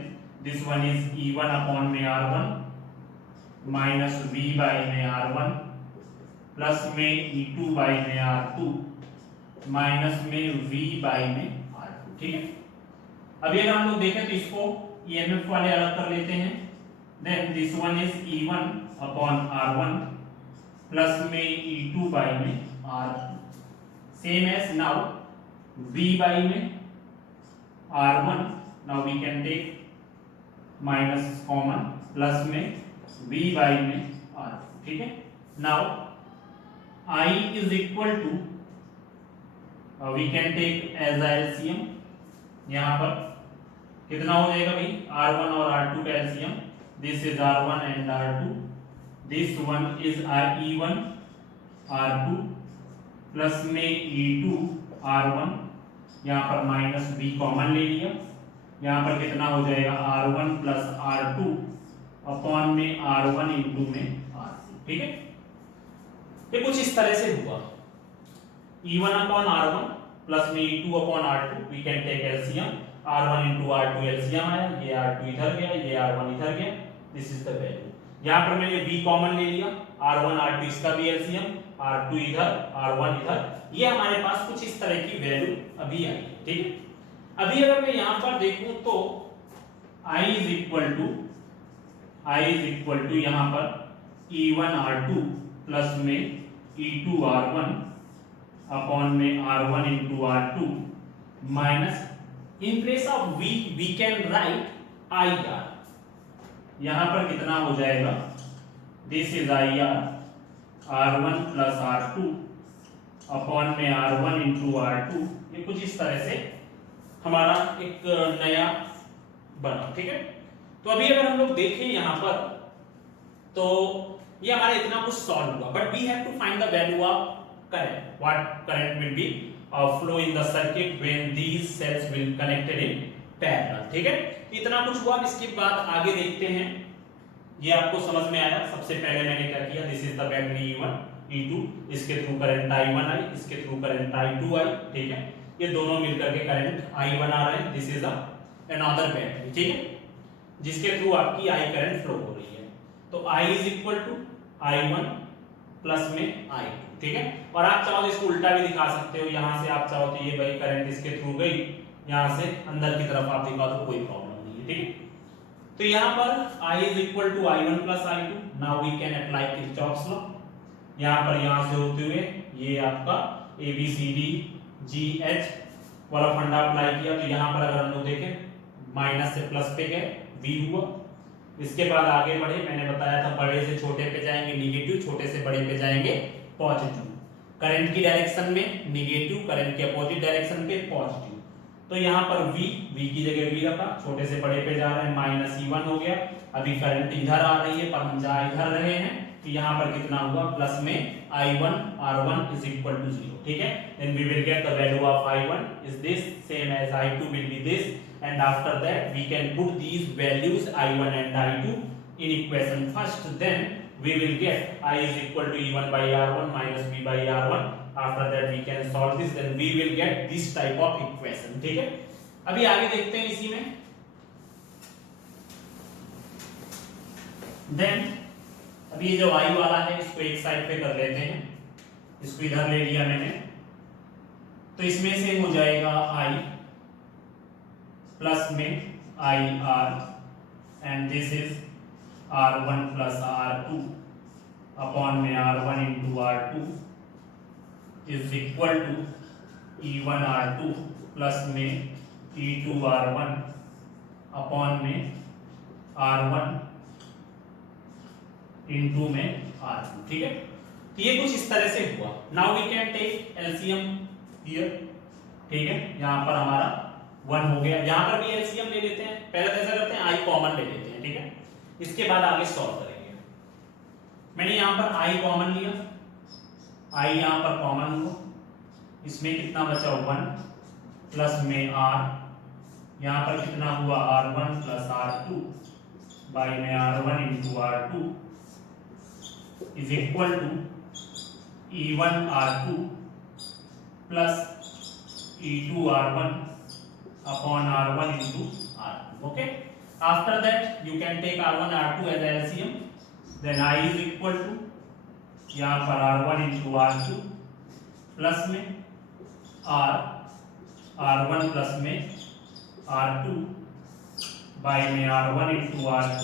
this one is E1 upon में R1 माइनस V बाई में R1 प्लस में E2 बाई में R2 माइनस में V बाई में R2। ठीक है, अभी अगर हम लोग देखें तो इसको EMF वाले अलग कर लेते हैं, then this one is E1 upon R1 plus में E2 बाई में R2, same as now V by में R1, now we can take minus common, plus में V बाई में R2। ठीक है, now I is equal to, we can take as LCM, यहां पर कितना हो जाएगा भाई, R1 और R2 का LCM, this is R1 and R2, this one is E1 R2 plus में E2 R1, यहां पर माइनस B कॉमन ले लिया, यहां पर कितना हो जाएगा R1 प्लस R2 अपॉन में R1 इंटू में R2। ठीक है, ये कुछ इस तरह से हुआ, E1 अपॉन R1 प्लस में E2 upon R2, we can take LCM, R1 into R2 LCM आया, ये R2 इधर गया, ये R1 इधर गया, दिस इज द वैल्यू। यहां पर मैंने B कॉमन ले लिया, R1 R2 इसका भी एलसीएम, R2 इधर R1 इधर, ये हमारे पास कुछ इस तरह की वैल्यू अभी आई। ठीक है, अभी अगर मैं यहां पर देखूं तो I इज इक्वल टू यहां पर E1 R2 प्लस में E2 R1 अपॉन में R1 into R2 minus, in place of we can write IR, यहां पर कितना हो जाएगा, this is IR R1 plus R2 upon में R1 इंटू R2, ये कुछ इस तरह से हमारा एक नया बना। ठीक है, तो अभी अगर हम लोग देखें यहां पर तो ये हमारा इतना कुछ सॉल्व हुआ, but we have to find the value of current, what current will be flow in the circuit when these cells will connected in parallel. ठीक है, इतना कुछ हुआ। इसके बाद आगे देखते हैं, ये आपको समझ में आया। सबसे पहले मैंने क्या किया, this is the battery E1 E2, इसके थ्रू करंट I1 आई, इसके थ्रू करंट I2 आई। ठीक है, ये दोनों मिलकर के करंट I1 आ रहे हैं, दिस इज अनदर बैटरी। ठीक है, जिसके थ्रू आपकी I करंट फ्लो हो रही है। तो I is equal to I1 plus में I2। ठीक है। और आप चाहो तो इसको उल्टा भी दिखा सकते हो, यहाँ से आप चाहो तो ये भाई करंट इसके थ्रू गई, यहाँ से अंदर की तरफ आप दिखाओ तो कोई प्रॉब्लम नहीं है, ठीक है। तो यहाँ पर I is equal to I1 plus I2, now we can apply Kirchhoff's law. यहाँ पर यहाँ से होते हुए ये आपका ABCDGH वाला फंडा अप्लाई किया, तो यहाँ पर अगर हम लोग देखें माइनस से प्लस पे गए V हुआ। इसके बाद आगे बढ़े, मैंने बताया था बड़े से छोटे पे जाएंगे निगेटिव, छोटे से बड़े पे जाएंगे पॉजिटिव। करंट की डायरेक्शन में निगेटिव, करंट के अपोजिट डायरेक्शन पे पॉजिटिव। तो यहाँ पर V की जगह V रखा, छोटे से बड़े पे जा रहे हैं, माइनस E1 हो गया। अभी करंट इधर आ रही है पर हम जा इधर रहे हैं, तो यहाँ पर कितना हुआ, प्लस में I1 R1 is equal to 0, ठीक है। then we will get the value of I1 is this, same as I2 will be this, and after that we can put these values I1 and I2 in equation first, then we will get I is equal to E1 by R1 minus V by R1. after that we can solve this, then we will get this type of equation, ठीक है। अभी आगे देखते हैं इसी में, then अभी ये जो I वाला है इसको एक साइड पे कर लेते हैं, इसको इधर ले लिया मैंने, तो इसमें से हो जाएगा I प्लस में IR and this is R1 plus R2 upon में R1 into R2 is equal to E1 R2 plus में E2 R1 अपॉन में R1 इंटू में R2, ठीक है। तो ये कुछ इस तरह से हुआ। Now we can take LCM here, ठीक है। यहाँ पर हमारा 1 हो गया, यहाँ पर भी एलसीएम ले लेते हैं, पहले तो ऐसा करते हैं I कॉमन ले लेते हैं, ठीक है। इसके बाद आगे सॉल्व करेंगे। मैंने यहाँ पर I कॉमन लिया, I यहाँ पर कॉमन हुआ, इसमें कितना बचा 1 प्लस में R, यहाँ पर कितना हुआ R1 प्लस R2 बाई में R1 into R2 is equal to E1 R2 plus E2 R1 upon R1 into R2, okay. After that you can take R1 R2 as LCM, then I is equal to यहाँ पर R1 into R2 plus में R1 plus में R2 by में R1 into R2,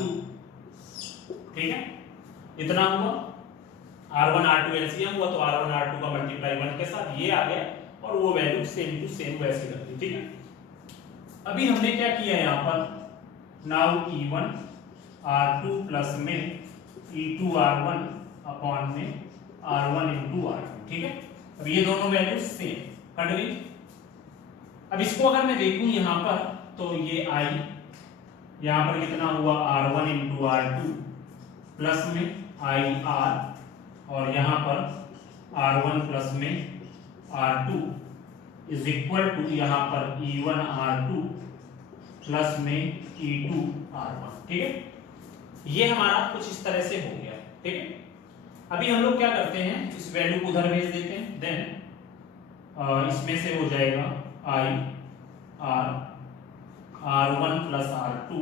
ठीक है। इतना हुआ, R1 R2 LCM हुआ, तो R1 R2 का मल्टीप्लाई 1 के साथ ये आ गया और वो वैल्यू सेम टू सेम वैसे रख दी, ठीक है। अभी हमने क्या किया यहाँ पर, नाउ E1 R2 प्लस में E2 R1 अपॉन में R1 इंटू R2, ठीक है। अब ये दोनों वैल्यू सेम कट गई। अब इसको अगर मैं देखूं यहाँ पर, तो ये I यहाँ पर कितना हुआ R1 इंटू R2 प्लस में IR, और यहाँ पर R1 प्लस में R2 इज इक्वल टू यहाँ पर E1 R2 प्लस में E2 R1, ठीक है। ये हमारा कुछ इस तरह से हो गया, ठीक है। अभी हम लोग क्या करते हैं, इस वैल्यू को उधर भेज देते हैं, देन इसमें से हो जाएगा I R R1 plus R2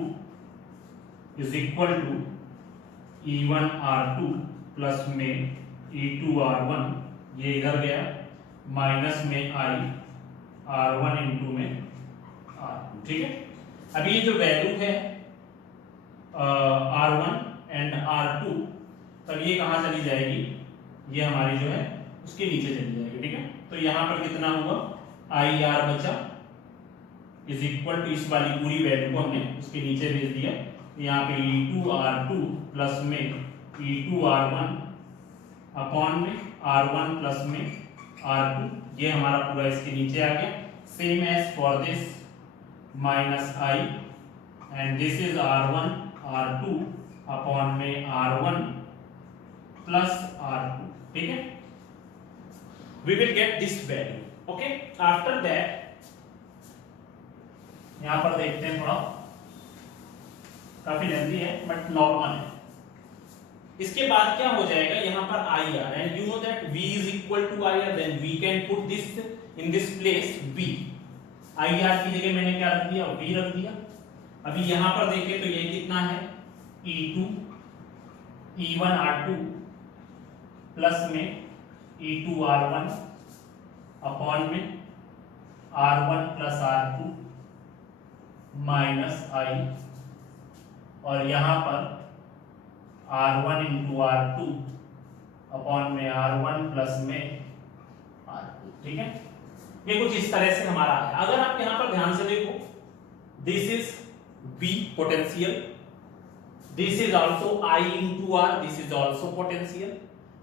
is equal to E1 R2 plus में E2 R1, ये इधर गया, माइनस में I R1 इंटू में R2, ठीक है। अभी ये जो वैल्यू है R1 एंड R2, तब ये कहाँ चली जाएगी, ये हमारी जो है उसके नीचे चली जाएगी, ठीक है। तो यहाँ पर कितना हुआ IR बचा इज इक्वल टू, इस वाली पूरी वैल्यू को हमने उसके नीचे भेज दिया, यहाँ पे E2 R2 प्लस में E2 R1 अपॉन में R1 प्लस में R2, ये हमारा पूरा इसके नीचे आ गया। Same as for this minus I and this is R1 R2 upon में R1 प्लस R2, ठीक है। We will get this value, okay. After that यहां पर देखते हैं, थोड़ा काफी लेंथी है बट नॉर्मल है। इसके बाद क्या हो जाएगा, यहाँ पर IR, and you know that V is equal to IR, then we can put this in this place V। IR की जगह मैंने क्या रख दिया, V रख दिया। अभी यहाँ पर देखें तो ये कितना है E2 E1 R2 प्लस में E2R1 अपॉन में R1 plus R2 minus I, और यहाँ पर R1 इंटू R2 अपॉन में R1 प्लस में R2। ठीक है, ये कुछ इस तरह से हमारा है। अगर आप यहाँ पर ध्यान से देखो, this is V potential, this is also I into R, this is also potential.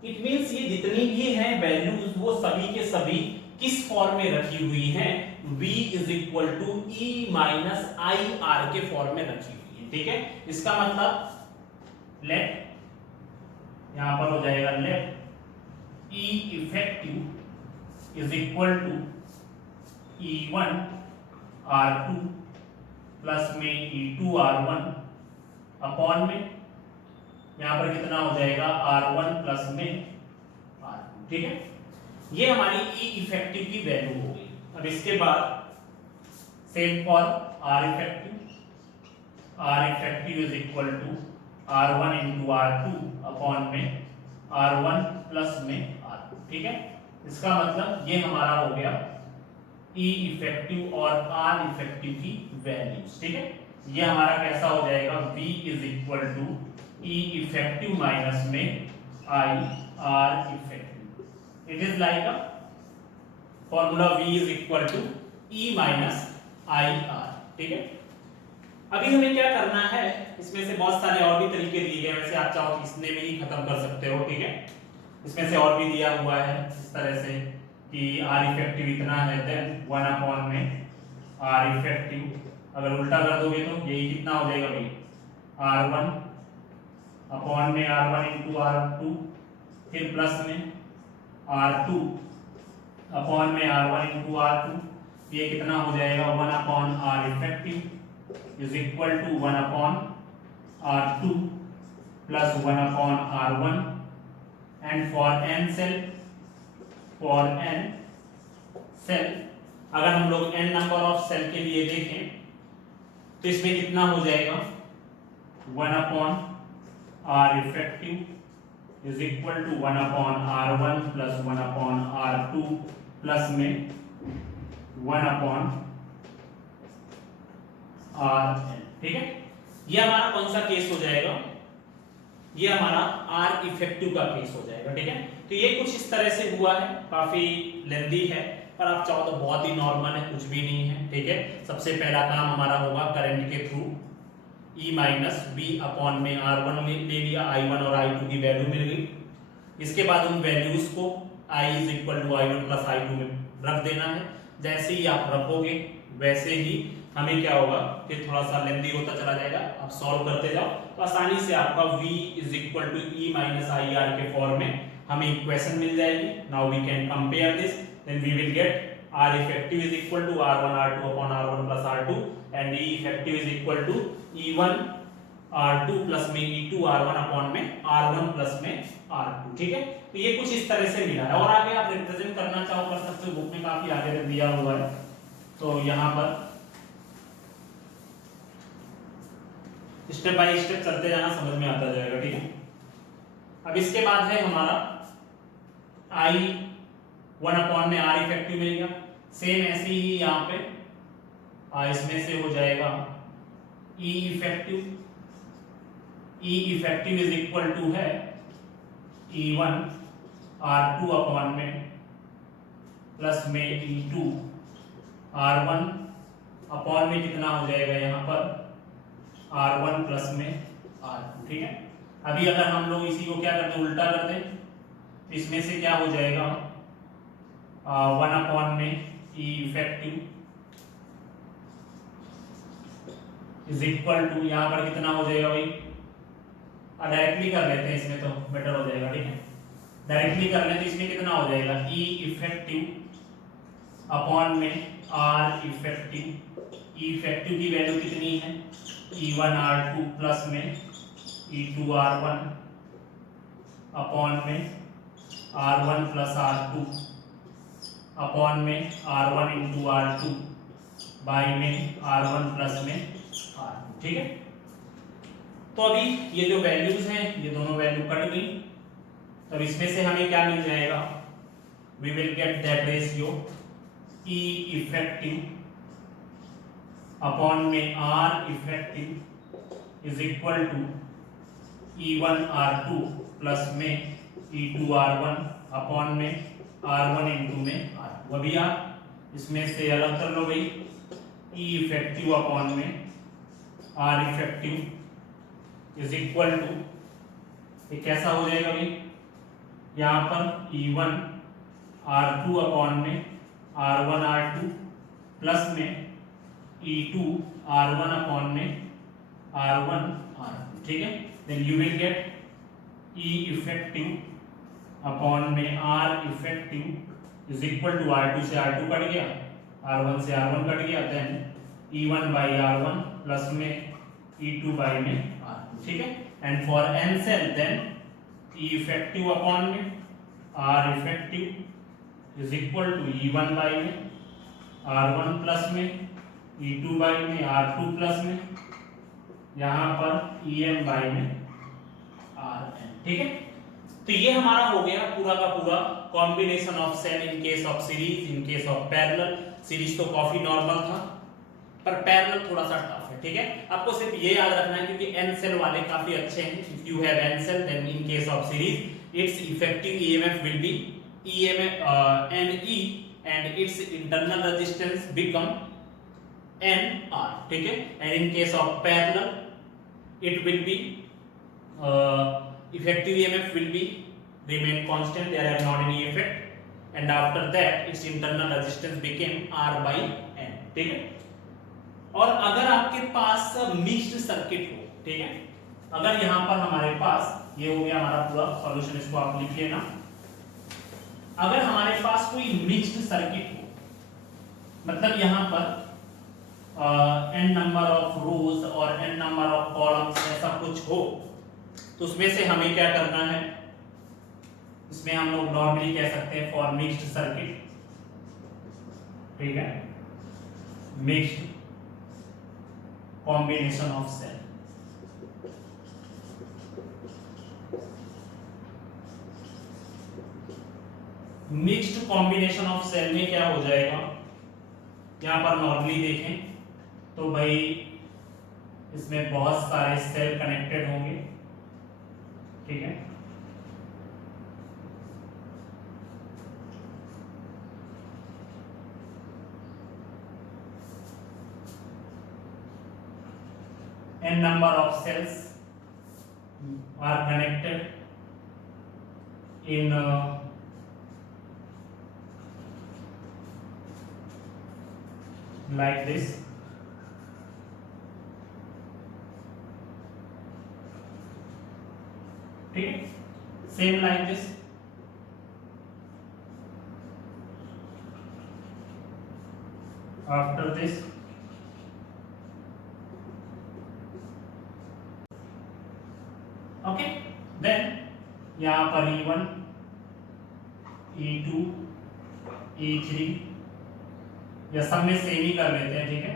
It means ये जितनी भी हैं वैल्यूज वो सभी के सभी किस फॉर्म में रखी हुई हैं, V is equal to E minus I R के फॉर्म में रखी हुई है। ठीक है, इसका मतलब लेट, यहां पर हो जाएगा let E effective is equal to E1 R2 plus में E2 R1 अपॉन में यहां पर कितना हो जाएगा R1 प्लस में R2। ठीक है, ये हमारी E इफेक्टिव की वैल्यू हो गई। अब इसके बाद same for R effective is equal to R1 into R2 upon में R1 प्लस में R2। ठीक है, इसका मतलब ये हमारा हो गया E इफेक्टिव और R इफेक्टिव की वैल्यूज। ठीक है, ये हमारा कैसा हो जाएगा, V is equal to E effective minus में I R effective. It is like a formula V is equal to E minus I R। ठीक है, अभी हमें क्या करना है, इसमें से बहुत सारे और भी तरीके दिए गए, वैसे आप चाहो इसने में ही खत्म कर सकते हो। ठीक है, इसमें से और भी दिया हुआ है इस तरह से कि R इफेक्टिव इतना है, देन 1 अपॉन में R इफेक्टिव, अगर उल्टा कर दोगे तो यही कितना हो जाएगा भाई, R1 अपॉन में R1 इंटू R2, फिर प्लस में R2 अपॉन में R1 इंटू R2, ये कितना हो जाएगा 1 upon R effective is equal to 1 upon R2 plus 1 upon R1, and for n cell, अगर हम लोग n नंबर ऑफ सेल के लिए देखें तो इसमें कितना हो जाएगा 1 upon R effective is equal to 1 upon R1 plus 1 upon R2 plus में 1 अपॉन RN। ठीक है, ये हमारा कौन सा केस हो जाएगा, ये हमारा R इफेक्टिव का केस हो जाएगा। ठीक है, तो ये कुछ इस तरह से हुआ है, काफी लेंथी है, पर आप चाहो तो बहुत ही नॉर्मल है, कुछ भी नहीं है। ठीक है, सबसे पहला काम हमारा होगा करंट के through E minus B upon में R1 ले लिया, I1 और I2 की वैल्यू मिल गई। इसके बाद उन वैल्यूज को I is equal to I1 plus I2 में रख देना है। जैसे ही आप रखोगे वैसे ही हमें क्या होगा, फिर थोड़ा सा लेंथी होता चला जाएगा, आप सॉल्व करते जाओ तो आसानी से आपका V is equal to E minus I R के फॉर्म में हमें इक्वेशन मिल जाएगी। Now we can compare this, then we will get R effective is equal to R1 R2 upon R1 plus R2 and E effective is equal to E1 R2 plus में E2 R1 upon में R1 plus में R2। ठीक है, तो ये कुछ इस तरह से मिला है, और आगे आप रिप्रेजेंट करना चाहो कर सकते हो, बुक में काफी आगे तक दिया हुआ है। तो यहाँ पर स्टेप बाय स्टेप चलते जाना, समझ में आता जाएगा। ठीक है, अब इसके बाद है हमारा I1 अपॉन में R इफेक्टिव मिल गया, सेम ऐसे ही यहाँ पे इसमें से हो जाएगा E effective is equal to है E1 R2 अपॉन में प्लस में E2 R1 अपॉन में कितना हो जाएगा यहाँ पर R1 प्लस में R2। ठीक है, अभी अगर हम लोग इसी को क्या करते हैं, उल्टा करते हैं, तो इसमें से क्या हो जाएगा 1 अपॉन में E effective is equal to, यहाँ पर कितना हो जाएगा भाई, डायरेक्टली कर लेते हैं, इसमें तो बेटर हो जाएगा। ठीक है, डायरेक्टली कर लेते हैं, इसमें कितना हो जाएगा E इफेक्टिव अपॉन में R इफेक्टिव। E इफेक्टिव की वैल्यू कितनी है E1 R2 प्लस में E2 R1 अपॉन में R1 प्लस R2 अपॉन में R1 इंटू R2 बाई में R1 प्लस में R2। ठीक है, तो अभी ये जो वैल्यूज हैं ये दोनों वैल्यू कट गई, तो इसमें से हमें क्या मिल जाएगा we will get that ratio E effective upon में R effective is equal to E1 R2 plus में E2 R1 अपॉन में R1 इंटू में R2। अभी आप इसमें से अलग कर लो भाई, E इफेक्टिव अपॉन में R effective is equal to, ये कैसा हो जाएगा भाई, यहाँ पर E1 R2 अपॉन में R1 R2 प्लस में E2 R1 अपॉन में R1 R2, ठीक है। Then you will get E effective upon में R effective is equal to R2 से R2 कट गया, R1 से R1 कट गया, then E1 by R1 plus में E2 बाई में R2, ठीक है। And for n cell then E effective upon में R effective is equal to E1 by में R1 प्लस में E2 बाई में R2 प्लस में यहाँ पर EM बाई में RN, ठीक है। तो ये हमारा हो गया पूरा का पूरा combination of cell in case of series, in case of parallel. Series तो काफी नॉर्मल था, पर पैरेलल थोड़ा सा टफ है, ठीक है। आपको सिर्फ ये याद रखना है क्योंकि n सेल वाले काफी अच्छे हैं। If you have n cell then in case of series it's effective EMF will be EMF NE and its internal resistance become NR, ठीक है। and in case of parallel it will be effective EMF will be remain constant, there are not any effect, and after that its internal resistance became R by N, ठीक है। और अगर आपके पास mixed circuit हो, ठीक है, अगर यहाँ पर हमारे पास ये हो गया हमारा पूरा सॉल्यूशन, इसको आप लिख लेना। अगर हमारे पास कोई मिक्स्ड सर्किट हो, मतलब यहाँ पर n नंबर ऑफ रोज और n नंबर ऑफ कॉलम्स ऐसा कुछ हो, तो उसमें से हमें क्या करना है, इसमें हम लोग नॉर्मली कह सकते हैं फॉर मिक्स्ड सर्किट, ठीक है, mixed combination of cell. Mixed combination of cell में क्या हो जाएगा, यहां पर नॉर्मली देखें तो भाई इसमें बहुत सारे सेल कनेक्टेड होंगे, ठीक है। n number of cells are connected in like this, ठीक है, same like this। after this okay, then यहाँ पर E1 E2 E3 या सब में सेम ही कर लेते हैं, ठीक है।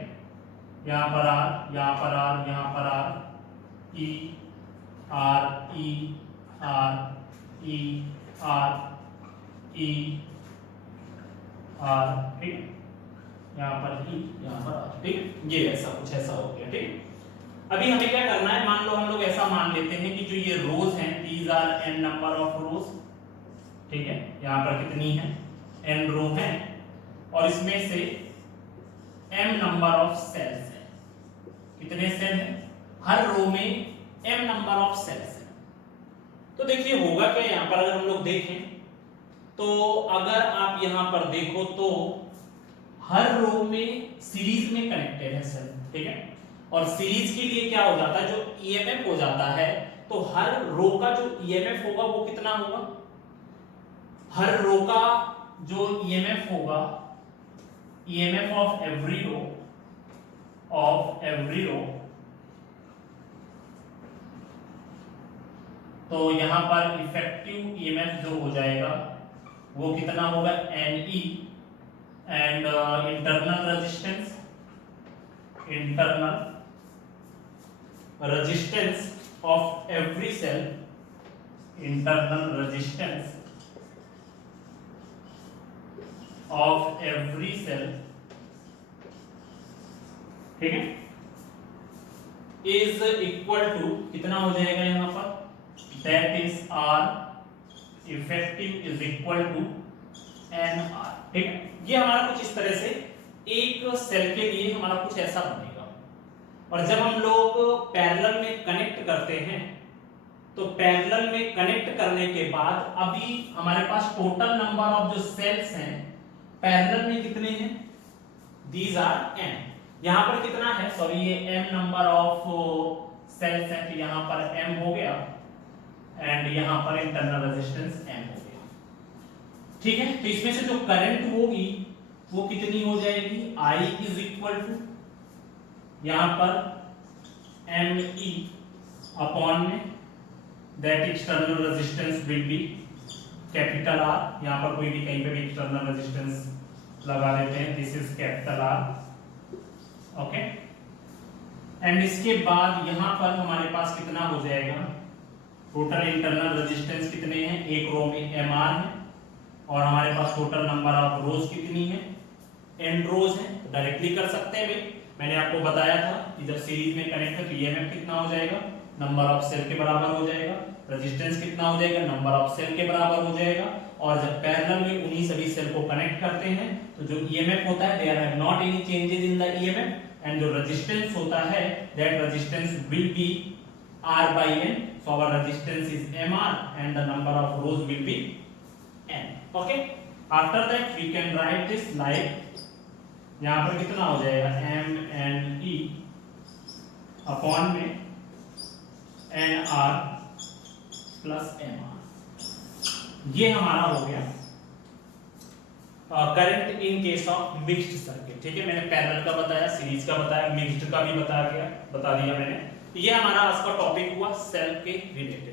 यहाँ पर R, यहाँ पर R, यहाँ पर R, E R E R E R E R, ठीक है, यहाँ पर E, यहाँ पर R, ठीक है। ये ऐसा कुछ ऐसा हो गया, ठीक है। अभी हमें क्या करना है, मान लो हम लोग ऐसा मान लेते हैं कि जो ये रोज हैं these are n number of rows, ठीक है। यहाँ पर कितनी है, n रो है, और इसमें से m नंबर ऑफ सेल्स है। कितने सेल हैं, हर रो में m नंबर ऑफ सेल्स है। तो देखिए होगा क्या, यहाँ पर अगर हम लोग देखें तो अगर आप यहाँ पर देखो तो हर रो में सीरीज में कनेक्टेड है सेल, ठीक है। और सीरीज के लिए क्या हो जाता है, जो ईएमएफ हो जाता है, तो हर रो का जो ईएमएफ होगा वो कितना होगा, हर रो का जो ईएमएफ होगा, ईएमएफ ऑफ एवरी रो, तो यहां पर इफेक्टिव ईएमएफ जो हो जाएगा वो कितना होगा, NE, and internal resistance, internal resistance of every cell, internal resistance of every cell, ठीक है, इज इक्वल टू कितना हो जाएगा यहां पर, that is R effective is equal to N R, ठीक है। ये हमारा कुछ इस तरह से एक सेल के लिए हमारा कुछ ऐसा बनेगा। और जब हम लोग पैरेलल में कनेक्ट करते हैं तो पैरेलल में कनेक्ट करने के बाद अभी हमारे पास टोटल नंबर ऑफ जो सेल्स हैं पैरेलल में कितने हैं, दीज आर एन। यहां पर कितना है, सॉरी ये m नंबर ऑफ सेल्स हैं, तो यहां पर m हो गया एंड यहां पर इंटरनल रेजिस्टेंस m हो गया, ठीक है। तो इसमें से जो करंट होगी वो कितनी हो जाएगी, I इज इक्वल टू यहां पर ME अपॉन में that external resistance will B capital R, यहां पर कोई भी कहीं पे भी एक्सटर्नल रेजिस्टेंस लगा देते हैं, this is capital R, okay. And इसके बाद यहां पर हमारे पास कितना हो जाएगा, टोटल इंटरनल रेजिस्टेंस कितने हैं, एक रो में MR है और हमारे पास टोटल नंबर ऑफ रोज कितनी है, n रोज है। तो डायरेक्टली कर सकते हैं भाई, मैंने आपको बताया था कि जब सीरीज में कनेक्ट है तो ईएमएफ कितना हो जाएगा, नंबर ऑफ सेल के बराबर हो जाएगा, रेजिस्टेंस कितना हो जाएगा, नंबर ऑफ सेल के बराबर हो जाएगा। और जब पैरेलल में उन्हीं सभी सेल को कनेक्ट करते हैं तो जो ईएमएफ होता है there are not any changes in the EMF and जो रेजिस्टेंस होता है that resistance will be R by N, so our resistance is MR and the number of rows will be N, okay। After that we can write this like यहाँ पर कितना हो जाएगा MNE upon में NR plus MR, ये हमारा हो गया current in case of mixed circuit, ठीक है। मैंने पैरेलल का बताया, सीरीज का बताया, मिक्स्ड का भी बता दिया मैंने। ये हमारा आज का टॉपिक हुआ सेल के रिलेटेड।